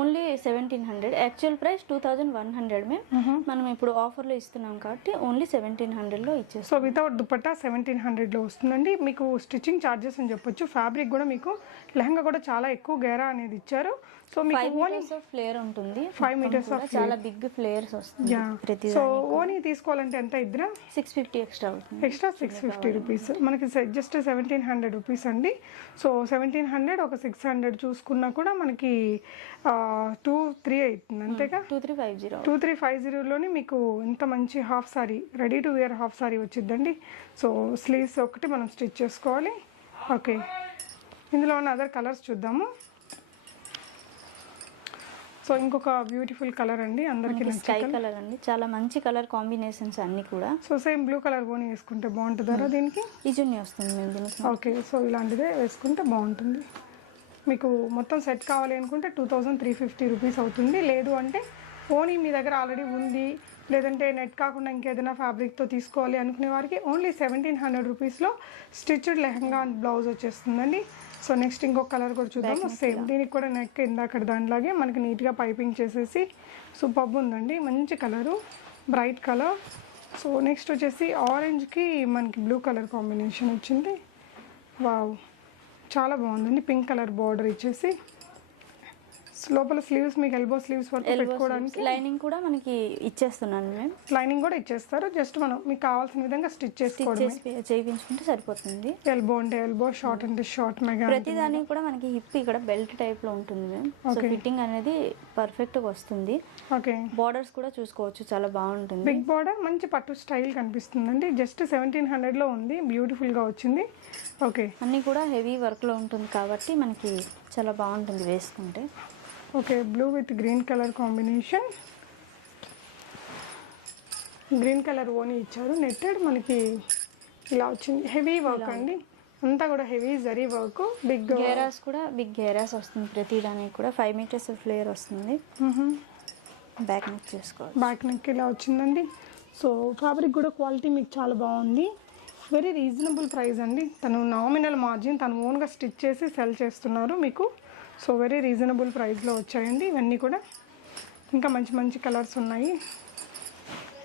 ఓన్లీ 1700. యాక్చువల్ ప్రైస్ 2100 మేము. మనం ఇప్పుడు ఆఫర్లో ఇస్తున్నాం కాబట్టి ఓన్లీ 1700లో ఇచ్చేస్తాం. సో వితౌట్ దుపట్టా 1700లో వస్తుందండి. మీకు స్టిచ్చింగ్ ఛార్జెస్ అని చెప్పొచ్చు. ఫ్యాబ్రిక్ కూడా మీకు లెహంగా కూడా చాలా ఎక్కువ గేరా అనేది ఇచ్చారు. సో మీకు 5 meters ఆఫ్ ఫ్లేర్ ఉంటుంది. 5 meters ఆఫ్ చాలా బిగ్ ఫ్లేర్స్ వస్తుంది ప్రతి. సో ఓనీ తీసుకోవాలంటే ఎంత ఇద్దరా? 650 ఎక్స్ట్రా అవుతుంది. Extra 650 rupees. మనకి జస్ట్ 1700 రూపీస్ అండి. సో 1700 ఒక 600 చూసుకున్నా కూడా మనకి 23 అవుతుంది అంతేగా. 2350లోని మీకు ఇంత మంచి half sari, ready to wear half sari వచ్చిందండి. సో స్లీవ్స్ ఒకటి మనం స్టిచ్ చేసుకోవాలి. ఓకే, ఇందులో ఉన్న అదర్ కలర్స్ చూద్దాము. సో ఇంకొక బ్యూటిఫుల్ కలర్ అండి, అందరికి స్కై కలర్ అండి. చాలా మంచి కలర్ కాంబినేషన్స్ అన్ని కూడా. సో సేమ్ బ్లూ కలర్ ఓని వేసుకుంటే బాగుంటుందా దీనికి? ఇజుని వస్తుంది మేము దీనికి. ఓకే, సో ఇలాంటిదే వేసుకుంటే బాగుంటుంది. మీకు మొత్తం సెట్ కావాలి అనుకుంటే 2350 రూపీస్ అవుతుంది. లేదు అంటే ఓనీ మీ దగ్గర ఆల్రెడీ ఉంది, లేదంటే నెట్ కాకుండా ఇంకేదైనా ఫ్యాబ్రిక్తో తీసుకోవాలి అనుకునే వారికి ఓన్లీ 1700 రూపీస్లో స్టిచ్డ్ లెహంగా అండ్ బ్లౌజ్ వచ్చేస్తుందండి. సో నెక్స్ట్ ఇంకొక కలర్ కూడా చూద్దాము. సేమ్ దీనికి కూడా నెక్ ఇందాక దానిలాగే మనకి నీట్గా పైపింగ్ చేసేసి సూపర్బ్ ఉందండి. మంచి colour, bright colour. So next వచ్చేసి ఆరెంజ్కి మనకి బ్లూ కలర్ కాంబినేషన్ వచ్చింది. వావ్, చాలా బాగుందండి. పింక్ కలర్ బార్డర్ ఇచ్చేసి లోపల స్లీవ్స్ మీకు ఎల్బో స్లీవ్స్ వరకు పెట్టుకోవడానికి లైనింగ్ కూడా మనకి ఇచ్చేస్తున్నాను నేను. లైనింగ్ కూడా ఇచ్చేస్తారు. జస్ట్ మనం మీకు కావాల్సిన విధంగా స్టిచ్ చేయించుకుంటే సరిపోతుంది. ఎల్బో అంటే ఎల్బో, షార్ట్ అంటే షార్ట్, మెగా ప్రతి దానికి కూడా మనకి హిప్ ఇక్కడ బెల్ట్ టైప్ లో ఉంటుంది మ్యామ్. సో ఫిట్టింగ్ అనేది పర్ఫెక్ట్ గా వస్తుంది. ఓకే, బార్డర్స్ కూడా చూసుకోవచ్చు, చాలా బాగుంటుంది. బిగ్ బార్డర్, మంచి పట్టు స్టైల్ కనిపిస్తుందండి. జస్ట్ 1700లో ఉంది, బ్యూటిఫుల్ గా వచ్చింది. ఓకే, అన్నీ కూడా హెవీ వర్క్ లో ఉంటుంది కాబట్టి మనకి చాలా బాగుంటుంది వేసుకుంటే. Okay, blue with green colour combination. Green colour ఓని ఇచ్చారు. నెట్టెడ్ మనకి ఇలా వచ్చింది. హెవీ వర్క్ అండి, అంతా కూడా హెవీ జరీ వర్క్. బిగ్ గేరాస్ కూడా బిగ్ గేరాస్ వస్తుంది. ప్రతి దానికి కూడా 5 meters ఫ్లేర్ వస్తుంది. బ్యాక్ నెక్ చూసుకోవచ్చు. బ్యాక్ నెక్ ఇలా వచ్చిందండి. సో ఫ్యాబ్రిక్ కూడా క్వాలిటీ మీకు చాలా బాగుంది. వెరీ రీజనబుల్ ప్రైస్ అండి. తను నామినల్ మార్జిన్ తను ఓన్గా స్టిచ్ చేసి సెల్ చేస్తున్నారు మీకు. సో వెరీ రీజనబుల్ ప్రైస్లో వచ్చాయండి ఇవన్నీ కూడా. ఇంకా మంచి మంచి కలర్స్ ఉన్నాయి.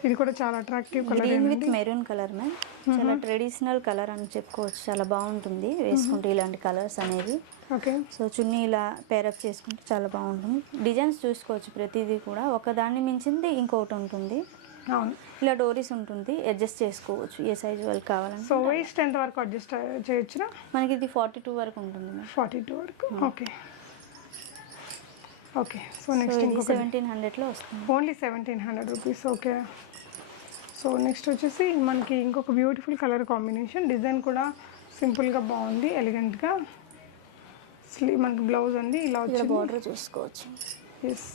ఇది కూడా చాలా attractive colour green with maroon colour ma'am. చాలా ట్రెడిషనల్ కలర్ అని చెప్పుకోవచ్చు. చాలా బాగుంటుంది వేసుకుంటే ఇలాంటి కలర్స్ అనేవి. ఓకే. సో చున్నీ ఇలా పేరప్ చేసుకుంటే చాలా బాగుంటుంది. డిజైన్స్ చూసుకోవచ్చు ప్రతిదీ కూడా. ఒకదాన్ని మించింది ఇంకొకటి ఉంటుంది. అవును. ఇలా డోరీస్ ఉంటుంది, అడ్జస్ట్ చేసుకోవచ్చు ఏ సైజ్ వాళ్ళకి కావాలంటే. సో వేస్ట్ ఎంత వరకు అడ్జస్ట్ చేయొచ్చునా? మనకి ఇది 42 వరకు ఉంటుంది మ్యామ్. 42 వరకు. Okay okay. సో నెక్స్ట్ ఇంకొక 1700లో వస్తుంది. Only 1700 rupees. Okay. So next వచ్చేసి మనకి ఇంకొక బ్యూటిఫుల్ కలర్ కాంబినేషన్. డిజైన్ కూడా సింపుల్గా బాగుంది, ఎలిగెంట్గా. స్లీవ్ మనకి బ్లౌజ్ అండి ఇలా వచ్చింది. బార్డర్ చూసుకోవచ్చు. ఎస్,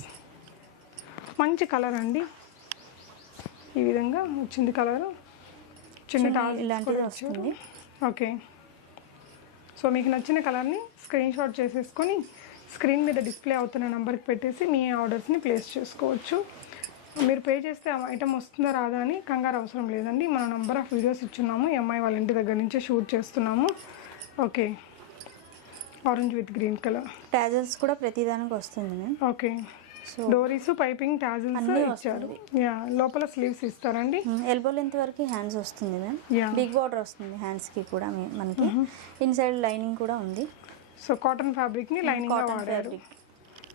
మంచి కలర్ అండి. ఈ విధంగా వచ్చింది కలర్. చిన్న టాల్ ఇలాంటిది వస్తుంది. ఓకే. సో మీకు నచ్చిన కలర్ని స్క్రీన్ షాట్ చేసేసుకొని స్క్రీన్ మీద డిస్ప్లే అవుతున్న నెంబర్కి పెట్టేసి మీ ఆర్డర్స్ని ప్లేస్ చేసుకోవచ్చు. మీరు పే చేస్తే ఆ ఐటమ్ వస్తుందా రాదా అని కంగారు అవసరం లేదండి. మనం నెంబర్ ఆఫ్ వీడియోస్ ఇచ్చున్నాము. ఈ అమ్మాయి వాళ్ళ ఇంటి దగ్గర నుంచే షూట్ చేస్తున్నాము. Okay. Orange with green colour. Tassels కూడా ప్రతిదానికి వస్తుంది మ్యామ్. ఓకే. డోరీస్, పైపింగ్, టాజిల్స్ ఇచ్చారు. యా, లోపల స్లీవ్స్ ఇస్తారండి. ఎల్బో లెంత్ వరకు హ్యాండ్స్ వస్తుంది మ్యామ్. యా, బిగ్ బార్డర్ వస్తుంది హ్యాండ్స్ కి కూడా మనకి. ఇన్సైడ్ లైనింగ్ కూడా ఉంది. సో కాటన్ ఫ్యాబ్రిక్ ని లైనింగ్ గా వాడారు.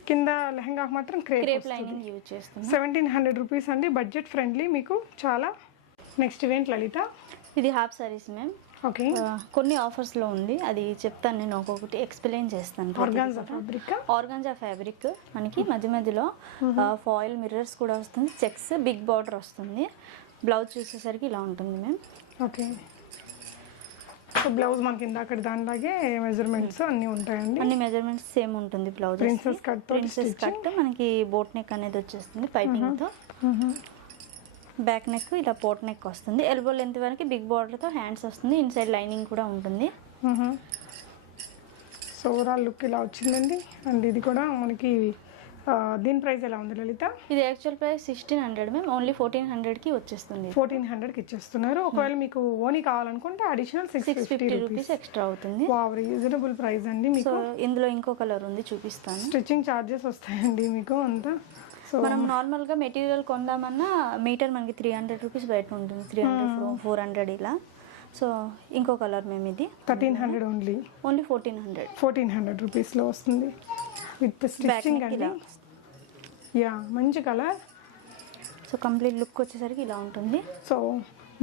కింద లెహంగా మాత్రం క్రేప్ లైనింగ్ యూజ్ చేస్తాం. 1700 రూపీస్ అండి. బడ్జెట్ ఫ్రెండ్లీ మీకు చాలా. నెక్స్ట్ ఈవెంట్ లలిత. ఇది హాఫ్ సారీస్ మ్యామ్. ఓకే. కొన్ని ఆఫర్స్ లో ఉంది, అది చెప్తాను నేను ఒక్కొక్కటి ఎక్స్ప్లెయిన్ చేస్తాను. Organza fabric. ఆర్గాన్జా ఫ్యాబ్రిక్ మనకి మధ్య మధ్యలో ఫాయిల్ మిర్రర్స్ కూడా వస్తుంది. చెక్స్, బిగ్ బార్డర్ వస్తుంది. బ్లౌజ్ చూసేసరికి ఇలా ఉంటుంది మ్యామ్. ఓకే. సో బ్లౌజ్ మనకి ఇందాక దానిలాగే మెజర్మెంట్స్ అన్నీ ఉంటాయండి. అన్ని మెజర్మెంట్స్ సేమ్ ఉంటుంది. Blouse princess cut. Princess cut మనకి బోట్ నెక్ అనేది వచ్చేస్తుంది పైపింగ్ తో. బ్యాక్ నెక్ ఇలా పోట్ నెక్ వస్తుంది. ఎల్బో లెంత్ వరకు బిగ్ బార్డర్తో హ్యాండ్స్ వస్తుంది. ఇన్సైడ్ లైనింగ్ కూడా ఉంటుంది. సో ఓవరాల్ లుక్ ఇలా వచ్చిందండి. అండ్ ఇది కూడా మనకి దీని ప్రైస్ ఎలా ఉంది లలిత? ఇది యాక్చువల్ ప్రైస్ 1600 మ్యామ్. ఓన్లీ 1400కి వచ్చేస్తుంది. 1400కి ఇచ్చేస్తున్నారు. ఒకవేళ మీకు ఓనీ కావాలనుకుంటే అడిషనల్ 650 రూపీస్ ఎక్స్ట్రా అవుతుంది. వావ్, రీజనబుల్ ప్రైస్ అండి మీకు. ఇందులో ఇంకో కలర్ ఉంది, చూపిస్తాను. స్టిచ్చింగ్ ఛార్జెస్ వస్తాయండి మీకు అంతా. సో మనం నార్మల్గా మెటీరియల్ కొందామన్నా మీటర్ మనకి 300 రూపీస్ బయట ఉంటుంది. 300, 400 ఇలా. సో ఇంకో కలర్ మేము ఇది 1300 ఓన్లీ 1400 రూపీస్లో వస్తుంది విత్ స్టిచ్చింగ్ అండి. యా, మంచి కలర్. సో కంప్లీట్ లుక్ వచ్చేసరికి ఇలా ఉంటుంది. సో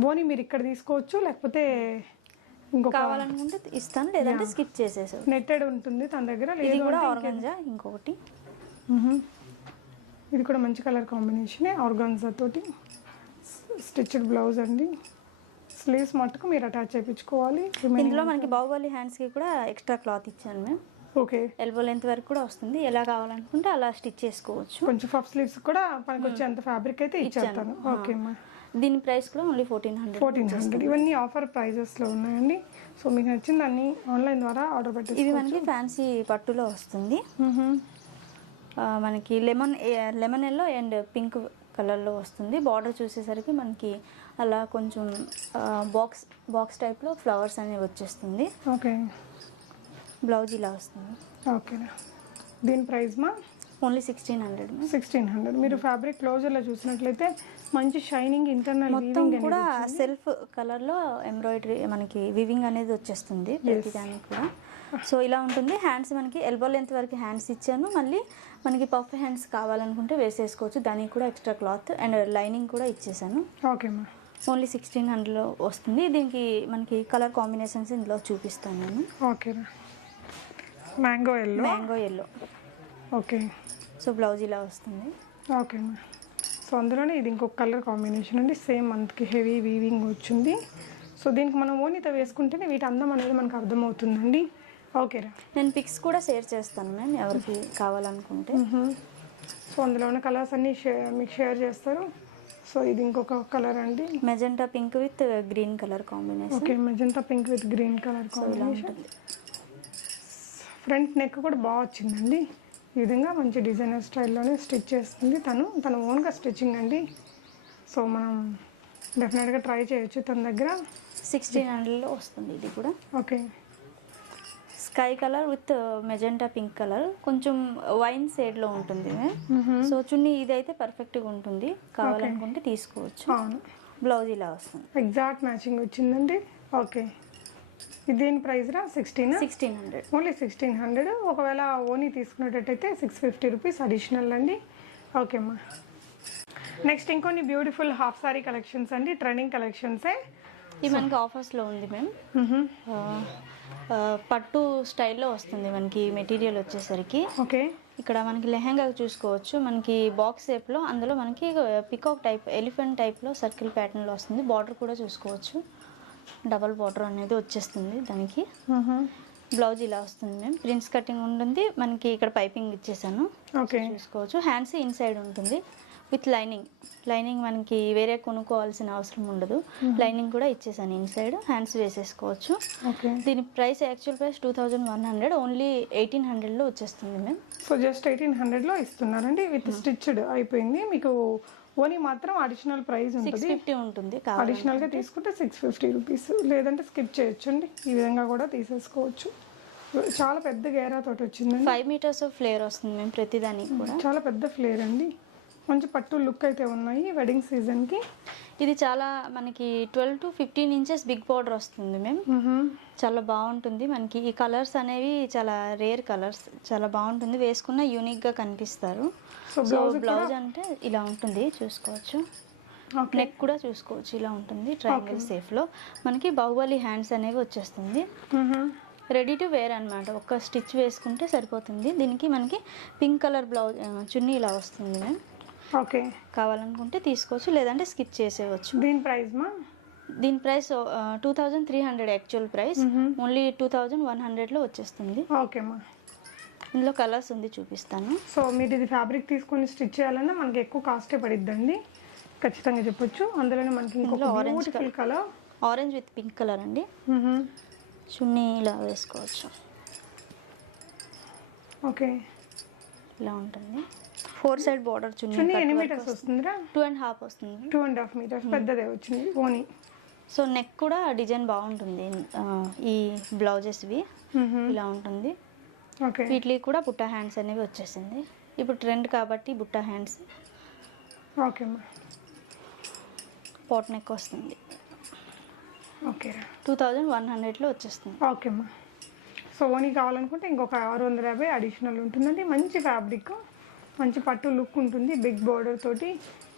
బోని మీరు ఇక్కడ తీసుకోవచ్చు, లేకపోతే ఇంకో కావాలనుకుంటే ఇస్తాను, లేదంటే స్కిప్ చేసేసారు. నెట్టెడ్ ఉంటుంది తన దగ్గర. ఇది కూడా ఆర్గాన్జా. ఇంకొకటి ఇది కూడా మంచి కలర్ కాంబినేషన్. ఆర్గాన్జా తోటి స్టిచ్డ్ బ్లౌజ్ అండి. స్లీవ్స్ మట్టుకు మీరు అటాచ్ చేయించుకోవాలి. ఇందులో మనకి బాహుబలి హ్యాండ్స్కి కూడా ఎక్స్ట్రా క్లాత్ ఇచ్చాను మేము. ఓకే. ఎల్బో లెంత్ వరకు కూడా వస్తుంది. ఎలా కావాలనుకుంటే అలా స్టిచ్ చేసుకోవచ్చు. కొంచెం పఫ్ స్లీవ్స్ కూడా మనకు వచ్చేంత ఫ్యాబ్రిక్ అయితే ఇచ్చేస్తాను. ఓకే అమ్మా. దీని ప్రైస్ కూడా ఓన్లీ 1400. ఇవన్నీ ఆఫర్ ప్రైజెస్లో ఉన్నాయండి. సో మీకు నచ్చింది అన్ని ఆన్లైన్ ద్వారా ఆర్డర్ పెట్టేసి. ఇవి మనకి ఫ్యాన్సీ పట్టులో వస్తుంది. మనకి లెమన్ ఎల్లో అండ్ పింక్ కలర్లో వస్తుంది. బార్డర్ చూసేసరికి మనకి అలా కొంచెం బాక్స్ టైప్లో ఫ్లవర్స్ అనేవి వచ్చేస్తుంది. ఓకే. బ్లౌజ్ ఇలా వస్తుంది. ఓకే. దీని ప్రైస్ మా ఓన్లీ 1600. మీరు ఫ్యాబ్రిక్ క్లోజర్లో చూసినట్లయితే మంచి షైనింగ్ ఇంటర్నల్ మొత్తం కూడా సెల్ఫ్ కలర్లో ఎంబ్రాయిడరీ మనకి వివింగ్ అనేది వచ్చేస్తుంది ప్రతిదానికి కూడా. సో ఇలా ఉంటుంది. హ్యాండ్స్ మనకి ఎల్బో లెంత్ వరకు హ్యాండ్స్ ఇచ్చాను. మళ్ళీ మనకి పఫ్ హ్యాండ్స్ కావాలనుకుంటే వేసేసుకోవచ్చు. దానికి కూడా ఎక్స్ట్రా క్లాత్ అండ్ లైనింగ్ కూడా ఇచ్చేసాను. ఓకే మా. ఓన్లీ 1600లో వస్తుంది. దీనికి మనకి కలర్ కాంబినేషన్స్ ఇందులో చూపిస్తాను నేను. Okay. Mango yellow. Okay. So blouse ఇలా వస్తుంది. ఓకే మా. సో అందులోనే ఇది ఇంకొక కలర్ కాంబినేషన్ అండి. సేమ్ మనకి హెవీ వీవింగ్ వచ్చింది. సో దీనికి మనం ఓనితో వేసుకుంటేనే వీటి అందం అనేది మనకు అర్థమవుతుందండి. ఓకేరా. నేను పిక్స్ కూడా షేర్ చేస్తాను మ్యామ్, ఎవరికి కావాలనుకుంటే. సో అందులో ఉన్న కలర్స్ అన్నీ మీకు షేర్ చేస్తారు. సో ఇది ఇంకొక కలర్ అండి. Magenta pink with green colour combination. Okay. Magenta pink with green colour combination. Front neck కూడా బాగా వచ్చిందండి. ఈ విధంగా మంచి డిజైనర్ స్టైల్లోనే స్టిచ్ చేస్తుంది తన ఓన్గా స్టిచ్చింగ్ అండి. సో మనం డెఫినెట్గా ట్రై చేయొచ్చు తన దగ్గర. 1600లో వస్తుంది ఇది కూడా. Okay, sky colour with magenta pink colour, కొంచెం వైన్ షేడ్లో ఉంటుంది. సో చున్నీ ఇదైతే పర్ఫెక్ట్గా ఉంటుంది, కావాలనుకుంటే తీసుకోవచ్చు. అవును, బ్లౌజ్ ఇలా వస్తుంది. ఎగ్జాక్ట్ మ్యాచింగ్ వచ్చిందండి. ఓకే, ఇది దీని ప్రైస్ రా 1600. ఓన్లీ 1600. ఒకవేళ ఓనీ తీసుకునేటట్టయితే 650 రూపీస్ అడిషనల్ అండి. ఓకే అమ్మా. నెక్స్ట్ ఇంకొన్ని బ్యూటిఫుల్ హాఫ్ సారీ కలెక్షన్స్ అండి, ట్రెండింగ్ కలెక్షన్సే. ఇది మనకి ఆఫర్స్లో ఉంది మ్యామ్. పట్టు స్టైల్లో వస్తుంది మనకి మెటీరియల్ వచ్చేసరికి. ఓకే, ఇక్కడ మనకి లెహంగా చూసుకోవచ్చు, మనకి బాక్స్ షేప్లో, అందులో మనకి పికాక్ టైప్ ఎలిఫెంట్ టైప్లో సర్కిల్ ప్యాటర్న్లో వస్తుంది. బార్డర్ కూడా చూసుకోవచ్చు, డబల్ బార్డర్ అనేది వచ్చేస్తుంది దానికి. బ్లౌజ్ ఇలా వస్తుంది మ్యామ్, ప్రిన్స్ కటింగ్ ఉంటుంది మనకి. ఇక్కడ పైపింగ్ ఇచ్చేసాను, ఓకే చూసుకోవచ్చు. హ్యాండ్స్ ఇన్సైడ్ ఉంటుంది విత్ లైనింగ్ మనకి వేరే కొనుక్కోవాల్సిన అవసరం ఉండదు. లైనింగ్ కూడా ఇచ్చేసాను ఇన్సైడ్, హ్యాండ్స్ వేసేసుకోవచ్చు. ఓకే, దీని ప్రైస్ యాక్చువల్ ప్రైస్ 2100, ఓన్లీ 1800లో వచ్చేస్తుంది మ్యామ్. సో జస్ట్ 1800లో ఇస్తున్నారండి, విత్ స్టిచ్డ్ అయిపోయింది. మీకు ఓనీ మాత్రం అడిషనల్ ప్రైస్ ఉంటుంది, 650 ఉంటుంది. అడిషనల్గా తీసుకుంటే 650 రూపీస్, లేదంటే స్కిప్ చేయొచ్చు అండి. ఈ విధంగా కూడా తీసేసుకోవచ్చు. చాలా పెద్ద గేరా తోటి వచ్చిందండి, 5 మీటర్స్ ఆఫ్ ఫ్లేర్ వస్తుంది మేము ప్రతిదానికి కూడా. చాలా పెద్ద ఫ్లేర్ అండి, మంచి పట్టు లుక్ అయితే ఉన్నాయి వెడ్డింగ్ సీజన్కి. ఇది చాలా మనకి 12 to 15 ఇంచెస్ బిగ్ బార్డర్ వస్తుంది మేము. చాలా బాగుంటుంది మనకి. ఈ కలర్స్ అనేవి చాలా రేర్ కలర్స్, చాలా బాగుంటుంది, వేసుకున్న యూనిక్గా కనిపిస్తారు. సో బ్లౌజ్ అంటే ఇలా ఉంటుంది, చూసుకోవచ్చు. నెక్ కూడా చూసుకోవచ్చు, ఇలా ఉంటుంది ట్రయాంగిల్ షేప్లో. మనకి బాహుబలి హ్యాండ్స్ అనేవి వచ్చేస్తుంది. రెడీ టు వేర్ అనమాట, ఒక్క స్టిచ్ వేసుకుంటే సరిపోతుంది. దీనికి మనకి పింక్ కలర్ బ్లౌజ్ చున్నీ ఇలా వస్తుంది మ్యామ్. ఓకే, కావాలనుకుంటే తీసుకోవచ్చు, లేదంటే స్కిప్ చేసేవచ్చు. దీని ప్రైస్ మా? దీని ప్రైస్ 2300 యాక్చువల్ ప్రైస్, ఓన్లీ 2100లో వచ్చేస్తుంది. ఓకే మా. ఇందులో కలర్స్ ఉంది, చూపిస్తాను. సో మీరు ఇది ఫ్యాబ్రిక్ తీసుకొని స్టిచ్ చేయాలన్నా మనకి ఎక్కువ కాస్టే పడిద్దండి, ఖచ్చితంగా చెప్పొచ్చు. అందులోనే మనకి ఇంకొక beautiful colour, orange with pink colour అండి. చున్నీ ఇలా వేసుకోవచ్చు. ఓకే, ఇలా ఉంటుంది. 4 సైడ్ బార్డర్ చున్నీ. ఎన్ని మీటర్స్ వస్తుందిరా? 2.5 వస్తుంది. 2.5 మీటర్స్ పెద్దదే వచ్చింది ఓనీ. సో నెక్ కూడా డిజైన్ బాగుంటుంది. ఈ బ్లౌజెస్వి ఇలా ఉంటుంది. ఓకే, వీటికి కూడా బుట్ట హ్యాండ్స్ అనేవి వచ్చేసింది. ఇప్పుడు ట్రెండ్ కాబట్టి బుట్ట హ్యాండ్స్. ఓకే అమ్మా. పాట్ నెక్ వస్తుంది. ఓకే, 2100లో వచ్చేస్తుంది. ఓకే అమ్మా. సో ఓనీ కావాలనుకుంటే ఇంకొక 650 అడిషనల్ ఉంటుందండి. మంచి ఫ్యాబ్రిక్, మంచి పట్టు లుక్ ఉంటుంది బిగ్ బార్డర్ తోటి.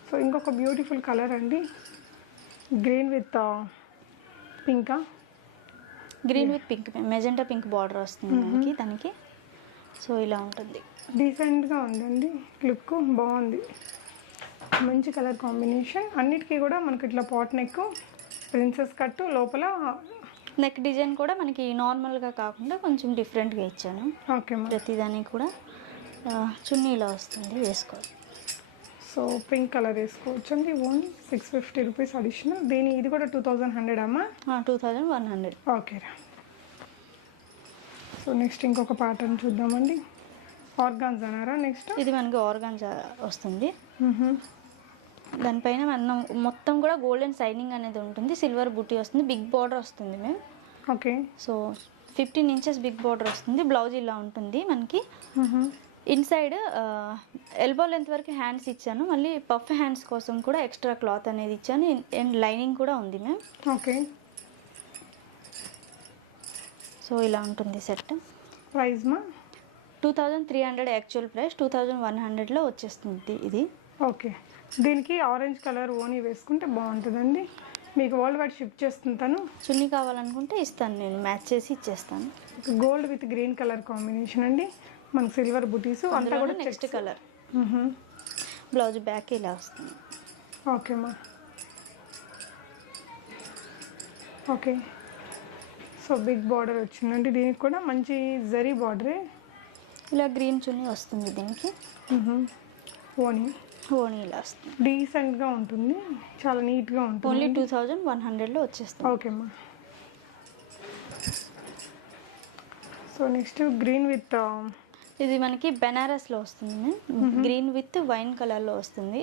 సో ఇంకొక బ్యూటిఫుల్ కలర్ అండి, గ్రీన్ విత్ పింకా, green with pink, magenta pink border వస్తుంది మనకి దానికి. సో ఇలా ఉంటుంది, డీసెంట్గా ఉందండి, లుక్ బాగుంది, మంచి కలర్ కాంబినేషన్. అన్నిటికీ కూడా మనకి ఇట్లా పాట్ నెక్, ప్రిన్సెస్ కట్, లోపల నెక్ డిజైన్ కూడా మనకి నార్మల్గా కాకుండా కొంచెం డిఫరెంట్గా ఇచ్చాను. ఓకే అమ్మా. ప్రతిదానికి కూడా చున్నీ ఇలా వస్తుంది, వేసుకోవాలి. సో పింక్ కలర్ వేసుకోవచ్చు అండి, ఓన్లీ 650 రూపీస్ అడిషనల్. ఇది కూడా 2100 అమ్మా? 2100. ఓకేరా. సో నెక్స్ట్ ఇంకొక ప్యాటర్న్ చూద్దామండి, ఆర్గాన్జానారా నెక్స్ట్? ఇది మనకి ఆర్గాన్జా వస్తుంది. దానిపైన మనం మొత్తం కూడా గోల్డెన్ సైనింగ్ అనేది ఉంటుంది, సిల్వర్ బుట్టి వస్తుంది, బిగ్ బార్డర్ వస్తుంది మేము. Okay, so 15 inches big border వస్తుంది. బ్లౌజ్ ఇలా ఉంటుంది మనకి. ఇన్సైడ్ ఎల్బో లెంత్ వరకు హ్యాండ్స్ ఇచ్చాను, మళ్ళీ పఫ్ హ్యాండ్స్ కోసం కూడా ఎక్స్ట్రా క్లాత్ అనేది ఇచ్చాను, అండ్ లైనింగ్ కూడా ఉంది మ్యామ్. ఓకే, సో ఇలా ఉంటుంది సెట్. ప్రైస్ మా? 2300 యాక్చువల్ ప్రైస్, 2100లో వచ్చేస్తుంది ఇది. ఓకే, దీనికి ఆరెంజ్ కలర్ ఓనీ వేసుకుంటే బాగుంటుందండి. మీకు వరల్డ్ వైడ్ షిఫ్ట్ చేస్తుంటాను. చున్నీ కావాలనుకుంటే ఇస్తాను, నేను మ్యాచ్ చేసి ఇచ్చేస్తాను. Gold with green colour combination అండి, మనకు సిల్వర్ బుటీస్ అంతా కూడా నెక్స్ట్ కలర్. బ్లౌజ్ బ్యాక్ ఇలా వస్తుంది. ఓకే అమ్మా. ఓకే, సో బిగ్ బార్డర్ వచ్చిందండి, దీనికి కూడా మంచి జరీ బార్డరే. ఇలా గ్రీన్ చున్నీ వస్తుంది దీనికి. ఓనీ ఇలా వస్తుంది, డీసెంట్గా ఉంటుంది, చాలా నీట్గా ఉంటుంది. ఓన్లీ 2100లో వచ్చేస్తుంది. ఓకే అమ్మా. సో నెక్స్ట్ గ్రీన్ విత్ ఇది మనకి బెనారస్లో వస్తుంది, గ్రీన్ విత్ వైన్ కలర్లో వస్తుంది,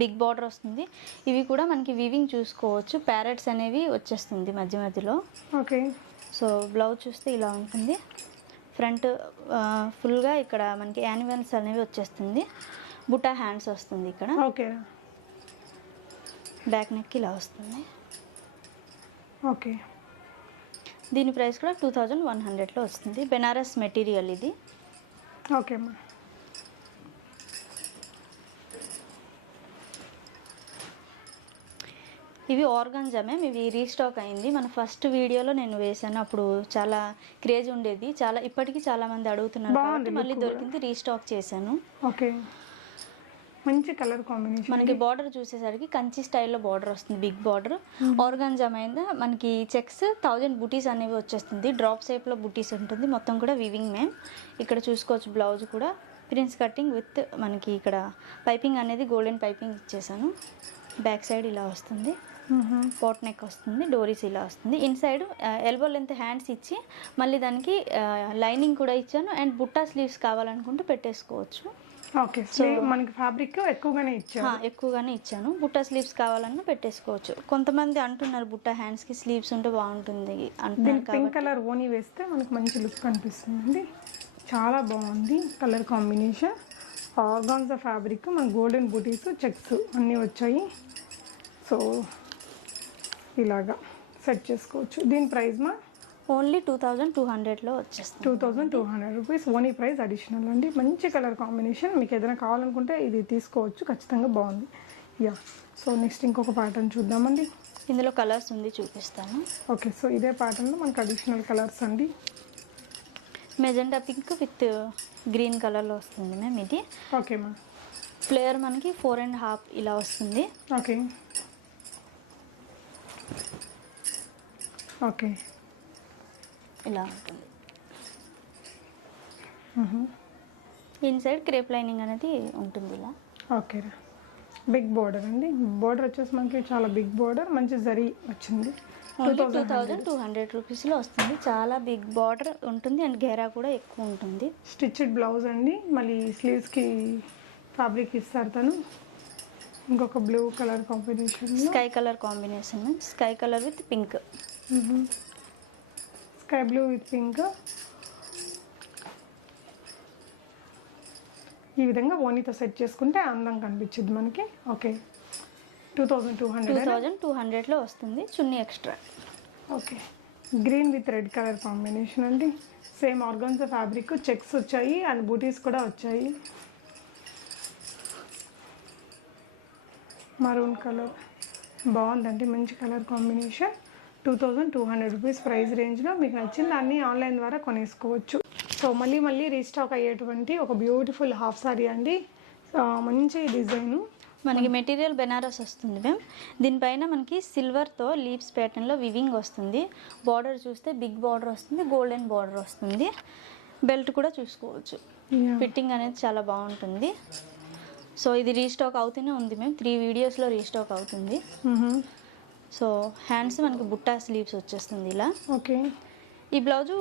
బిగ్ బార్డర్ వస్తుంది. ఇవి కూడా మనకి వీవింగ్ చూసుకోవచ్చు, ప్యారెట్స్ అనేవి వచ్చేస్తుంది మధ్య మధ్యలో. ఓకే. సో బ్లౌజ్ చూస్తే ఇలా ఉంటుంది. ఫ్రంట్ ఫుల్గా ఇక్కడ మనకి యానివల్స్ అనేవి వచ్చేస్తుంది. బుట్టా హ్యాండ్స్ వస్తుంది ఇక్కడ. ఓకే. బ్యాక్ నెక్ ఇలా వస్తుంది. ఓకే. దీని ప్రైస్ కూడా 2100లో వస్తుంది. బెనారస్ మెటీరియల్ ఇది. ఓకే అమ్మా. ఇవి ఆర్గాన్జా మ్యామ్, ఇవి రీస్టాక్ అయింది. మన ఫస్ట్ వీడియోలో నేను వేసాను, అప్పుడు చాలా క్రేజ్ ఉండేది, చాలా ఇప్పటికీ చాలా మంది అడుగుతున్నారు కాబట్టి మళ్ళీ దొరికింది, రీస్టాక్ చేశాను. ఓకే. మంచి కలర్ కాంబినేషన్. మనకి బార్డర్ చూసేసరికి కంచి స్టైల్లో బార్డర్ వస్తుంది, బిగ్ బార్డర్. ఆర్గాన్జా మీద మనకి చెక్స్ 1000 బుటీస్ అనేవి వచ్చేస్తుంది, డ్రాప్ షేప్లో బుటీస్ ఉంటుంది, మొత్తం కూడా వివింగ్ మ్యామ్. ఇక్కడ చూసుకోవచ్చు బ్లౌజ్ కూడా ప్రిన్స్ కటింగ్ విత్ మనకి ఇక్కడ పైపింగ్ అనేది గోల్డెన్ పైపింగ్ ఇచ్చేసాను. బ్యాక్ సైడ్ ఇలా వస్తుంది, పోట్ నెక్ వస్తుంది, డోరీస్ ఇలా వస్తుంది. ఇన్సైడ్ ఎల్బో లెంత్ హ్యాండ్స్ ఇచ్చి మళ్ళీ దానికి లైనింగ్ కూడా ఇచ్చాను. అండ్ బుట్టా స్లీవ్స్ కావాలనుకుంటే పెట్టేసుకోవచ్చు. ఓకే. సో మనకి ఫ్యాబ్రిక్ ఎక్కువగానే ఇచ్చాను. బుట్టా స్లీవ్స్ కావాలన్నా పెట్టేసుకోవచ్చు. కొంతమంది అంటున్నారు బుట్టా హ్యాండ్స్ కి స్లీవ్స్ ఉంటే బాగుంటుంది అంటున్నారు. పింక్ కలర్ ఓనీ వేస్తే మనకి మంచి లుక్ కనిపిస్తుంది. చాలా బాగుంది కలర్ కాంబినేషన్. ఆర్గాన్జా ఫ్యాబ్రిక్, మన గోల్డెన్ బూటీస్, చెక్స్ అన్నీ వచ్చాయి. సో ఇలాగా సెట్ చేసుకోవచ్చు. దీని ప్రైస్ మా ఓన్లీ 2200లో వచ్చేస్తుంది. 2200 రూపీస్ ఓనీ ప్రైస్ అడిషనల్ అండి. మంచి కలర్ కాంబినేషన్. మీకు ఏదైనా కావాలనుకుంటే ఇది తీసుకోవచ్చు, ఖచ్చితంగా బాగుంది. యా. సో నెక్స్ట్ ఇంకొక ప్యాటర్న్ చూద్దామండి. ఇందులో కలర్స్ ఉంది, చూపిస్తాను. ఓకే. సో ఇదే ప్యాటర్న్లో మనకు అడిషనల్ కలర్స్ అండి. మెజెండా పింక్ విత్ గ్రీన్ కలర్లో వస్తుంది మ్యామ్ ఇది. ఓకే మా. ఫ్లేయర్ మనకి 4.5 ఇలా వస్తుంది. ఓకే. ఓకే. ఇలా ఉంటుంది. ఇన్సైడ్ క్రేప్ లైనింగ్ అనేది ఉంటుంది ఇలా. ఓకే. బిగ్ బోర్డర్ అండి. బోర్డర్ వచ్చేసి మనకి చాలా బిగ్ బోర్డర్, మంచి జరీ వచ్చింది. 2200 రూపీస్లో వస్తుంది. చాలా బిగ్ బార్డర్ ఉంటుంది అండ్ గేరా కూడా ఎక్కువ ఉంటుంది. స్టిచ్డ్ బ్లౌజ్ అండి. మళ్ళీ స్లీవ్స్కి ఫ్యాబ్రిక్ ఇస్తారు తను. ఇంకొక blue colour combination, sky colour combination, sky colour with pink. Sky blue with pink. ఈ విధంగా ఓనీతో సెట్ చేసుకుంటే అందం కనిపించింది మనకి. ఓకే. 2200లో వస్తుంది. Chunni extra. Okay. Green with red colour combination అండి. సేమ్ ఆర్గాన్జా ఫ్యాబ్రిక్, చెక్స్ వచ్చాయి అండ్ బూటీస్ కూడా వచ్చాయి. మరూన్ కలర్ బాగుందండి, మంచి కలర్ కాంబినేషన్. 2200 రూపీస్ ప్రైస్ రేంజ్లో మీకు నచ్చిన దాన్ని ఆన్లైన్ ద్వారా కొనేసుకోవచ్చు. సో మళ్ళీ రీస్టాక్ అయ్యేటువంటి ఒక బ్యూటిఫుల్ హాఫ్ సారీ అండి. మంచి డిజైను. మనకి మెటీరియల్ బెనారస్ వస్తుంది మ్యామ్. దీనిపైన మనకి సిల్వర్తో లీవ్స్ ప్యాటర్న్లో వివింగ్ వస్తుంది. బార్డర్ చూస్తే బిగ్ బార్డర్ వస్తుంది, గోల్డెన్ బార్డర్ వస్తుంది. బెల్ట్ కూడా చూసుకోవచ్చు. ఫిట్టింగ్ అనేది చాలా బాగుంటుంది. సో ఇది రీస్టాక్ అవుతూనే ఉంది మ్యామ్. 3 వీడియోస్లో రీస్టాక్ అవుతుంది. సో హ్యాండ్స్ మనకి బుట్టా స్లీవ్స్ వచ్చేస్తుంది ఇలా. ఓకే. ఈ బ్లౌజు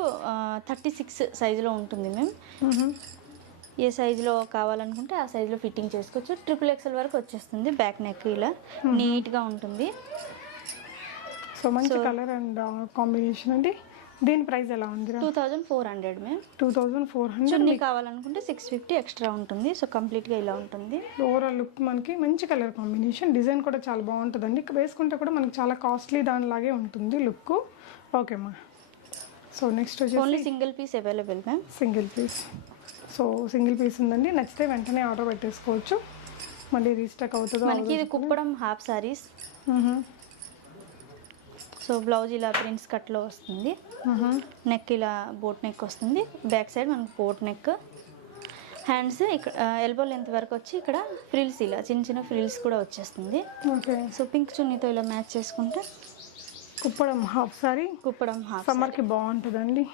36 సైజులో ఉంటుంది మ్యామ్. ఏ సైజులో కావాలనుకుంటే ఆ సైజులో ఫిట్టింగ్ చేసుకోవచ్చు. XXL వరకు వచ్చేస్తుంది. బ్యాక్ నెక్ ఇలా నీట్గా ఉంటుంది. సో మంచి కలర్ అండ్ కాంబినేషన్ అండి. దీని ప్రైస్ ఎలా ఉంది? 2400 మ్యామ్. 2400. చున్నీ కావాలనుకుంటే 650 ఎక్స్ట్రా ఉంటుంది. సో కంప్లీట్గా ఇలా ఉంటుంది. ఓవరాల్ లుక్ మనకి మంచి కలర్ కాంబినేషన్. డిజైన్ కూడా చాలా బాగుంటుందండి. వేసుకుంటే కూడా మనకి చాలా కాస్ట్లీ దానిలాగే ఉంటుంది లుక్. ఓకే అమ్మా. సో నెక్స్ట్ వచ్చేసి only single piece available ma'am. Single piece. So single piece ఉందండి. నచ్చితే వెంటనే ఆర్డర్ పెట్టేసుకోవచ్చు. మళ్ళీ రీస్టాక్ అవుతుందో. మనకి ఇది Kuppadam half saris. So blouse ఇలా ప్రిన్స్ కట్లో వస్తుంది. నెక్ ఇలా బోట్ నెక్ వస్తుంది. బ్యాక్ సైడ్ మనకి బోట్ నెక్. హ్యాండ్స్ ఇక్కడ ఎల్బో లెంత్ వరకు వచ్చి ఇక్కడ ఫ్రిల్స్ ఇలా చిన్న ఫ్రిల్స్ కూడా వచ్చేస్తుంది. ఓకే. సో పింక్ చున్నీతో ఇలా మ్యాచ్ చేసుకుంటే Kuppadam half sorry. Kuppadam half సమ్మర్కి బాగుంటుందండి.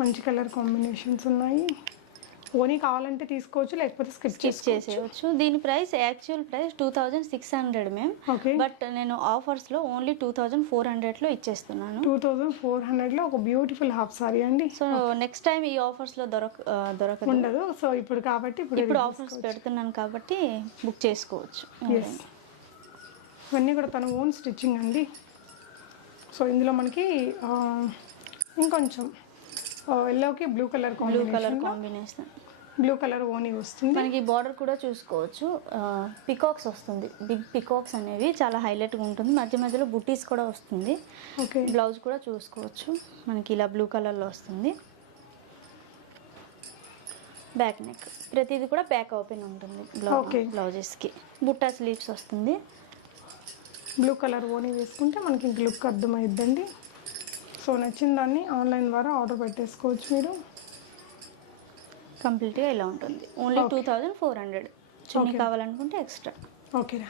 మంచి కలర్ కాంబినేషన్స్ ఉన్నాయి. ఓనీ కావాలంటే తీసుకోవచ్చు, లేకపోతే స్కిప్ చేసేయచ్చు. దీని price actual price 2600 ma'am. Okay, but నేను ఆఫర్స్లో ఓన్లీ 2400లో ఇచ్చేస్తున్నాను. 2400లో ఒక బ్యూటిఫుల్ హాఫ్ సారీ అండి. సో నెక్స్ట్ టైం ఈ ఆఫర్స్లో దొరకదు, ఉండదు. సో ఇప్పుడు కాబట్టి ఇప్పుడు ఆఫర్స్ పెడుతున్నాను కాబట్టి బుక్ చేసుకోవచ్చు. ఎస్, ఇవన్నీ కూడా తన ఓన్ స్టిచ్చింగ్ అండి. సో ఇందులో మనకి ఇంకొంచెం ఎల్లోకి blue colour combination, blue colour ఓనీ వస్తుంది. మనకి బార్డర్ కూడా చూసుకోవచ్చు, పికాక్స్ వస్తుంది. బిగ్ పికాక్స్ అనేవి చాలా హైలైట్గా ఉంటుంది. మధ్య మధ్యలో బుటీస్ కూడా వస్తుంది. ఓకే, బ్లౌజ్ కూడా చూసుకోవచ్చు, మనకి ఇలా బ్లూ కలర్లో వస్తుంది. బ్యాక్ నెక్ ప్రతిదీ కూడా బ్యాక్ ఓపెన్ ఉంటుంది. బ్లౌజెస్కి బుట్టా స్లీవ్స్ వస్తుంది. బ్లూ కలర్ ఓనీ వేసుకుంటే మనకి ఇంక లుక్ అర్థమైద్దండి. సో నచ్చిన దాన్ని ఆన్లైన్ ద్వారా ఆర్డర్ పెట్టేసుకోవచ్చు మీరు. కంప్లీట్గా ఇలా ఉంటుంది. ఓన్లీ 2400. చున్నీ కావాలనుకుంటే ఎక్స్ట్రా. ఓకేరా.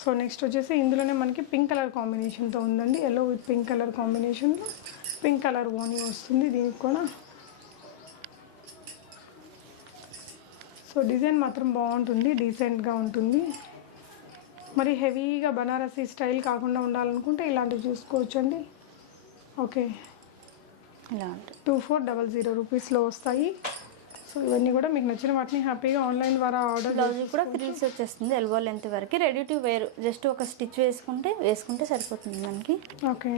సో నెక్స్ట్ వచ్చేసి ఇందులోనే మనకి పింక్ కలర్ కాంబినేషన్తో ఉందండి. ఎల్లో విత్ పింక్ కలర్ కాంబినేషన్లో పింక్ కలర్ ఓనీ వస్తుంది దీనికి కూడా. సో డిజైన్ మాత్రం బాగుంటుంది, డీసెంట్గా ఉంటుంది. మరి హెవీగా బనారసీ స్టైల్ కాకుండా ఉండాలనుకుంటే ఇలాంటివి చూసుకోవచ్చు అండి. ఓకే, ఇలా ఉంటుంది. 2400 రూపీస్లో వస్తాయి. సో ఇవన్నీ కూడా మీకు నచ్చిన వాటిని హ్యాపీగా ఆన్లైన్ ద్వారా ఆర్డర్. బ్లౌజ్ కూడా ఫ్రిల్స్ వచ్చేస్తుంది ఎల్బో లెంత్ వరకు. రెడీ టు వేర్, జస్ట్ ఒక స్టిచ్ వేసుకుంటే సరిపోతుంది మనకి. ఓకే,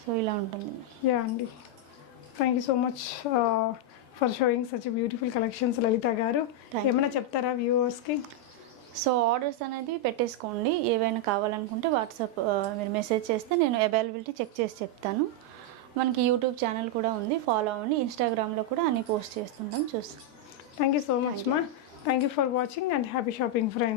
సో ఇలా ఉంటుంది. యా అండి, thank you so much for showing such beautiful collections Lalitha garu. ఏమైనా చెప్తారా వ్యూవర్స్కి? సో ఆర్డర్స్ అనేది పెట్టేసుకోండి. ఏవైనా కావాలనుకుంటే వాట్సాప్ మీరు మెసేజ్ చేస్తే నేను అవైలబిలిటీ చెక్ చేసి చెప్తాను. మనకి యూట్యూబ్ ఛానల్ కూడా ఉంది, ఫాలో అవ్వండి. ఇన్స్టాగ్రామ్లో కూడా అన్ని పోస్ట్ చేస్తుంటాం, చూస్తాం. థ్యాంక్ యూ సో మచ్ మా. Thank you for watching and happy shopping friends.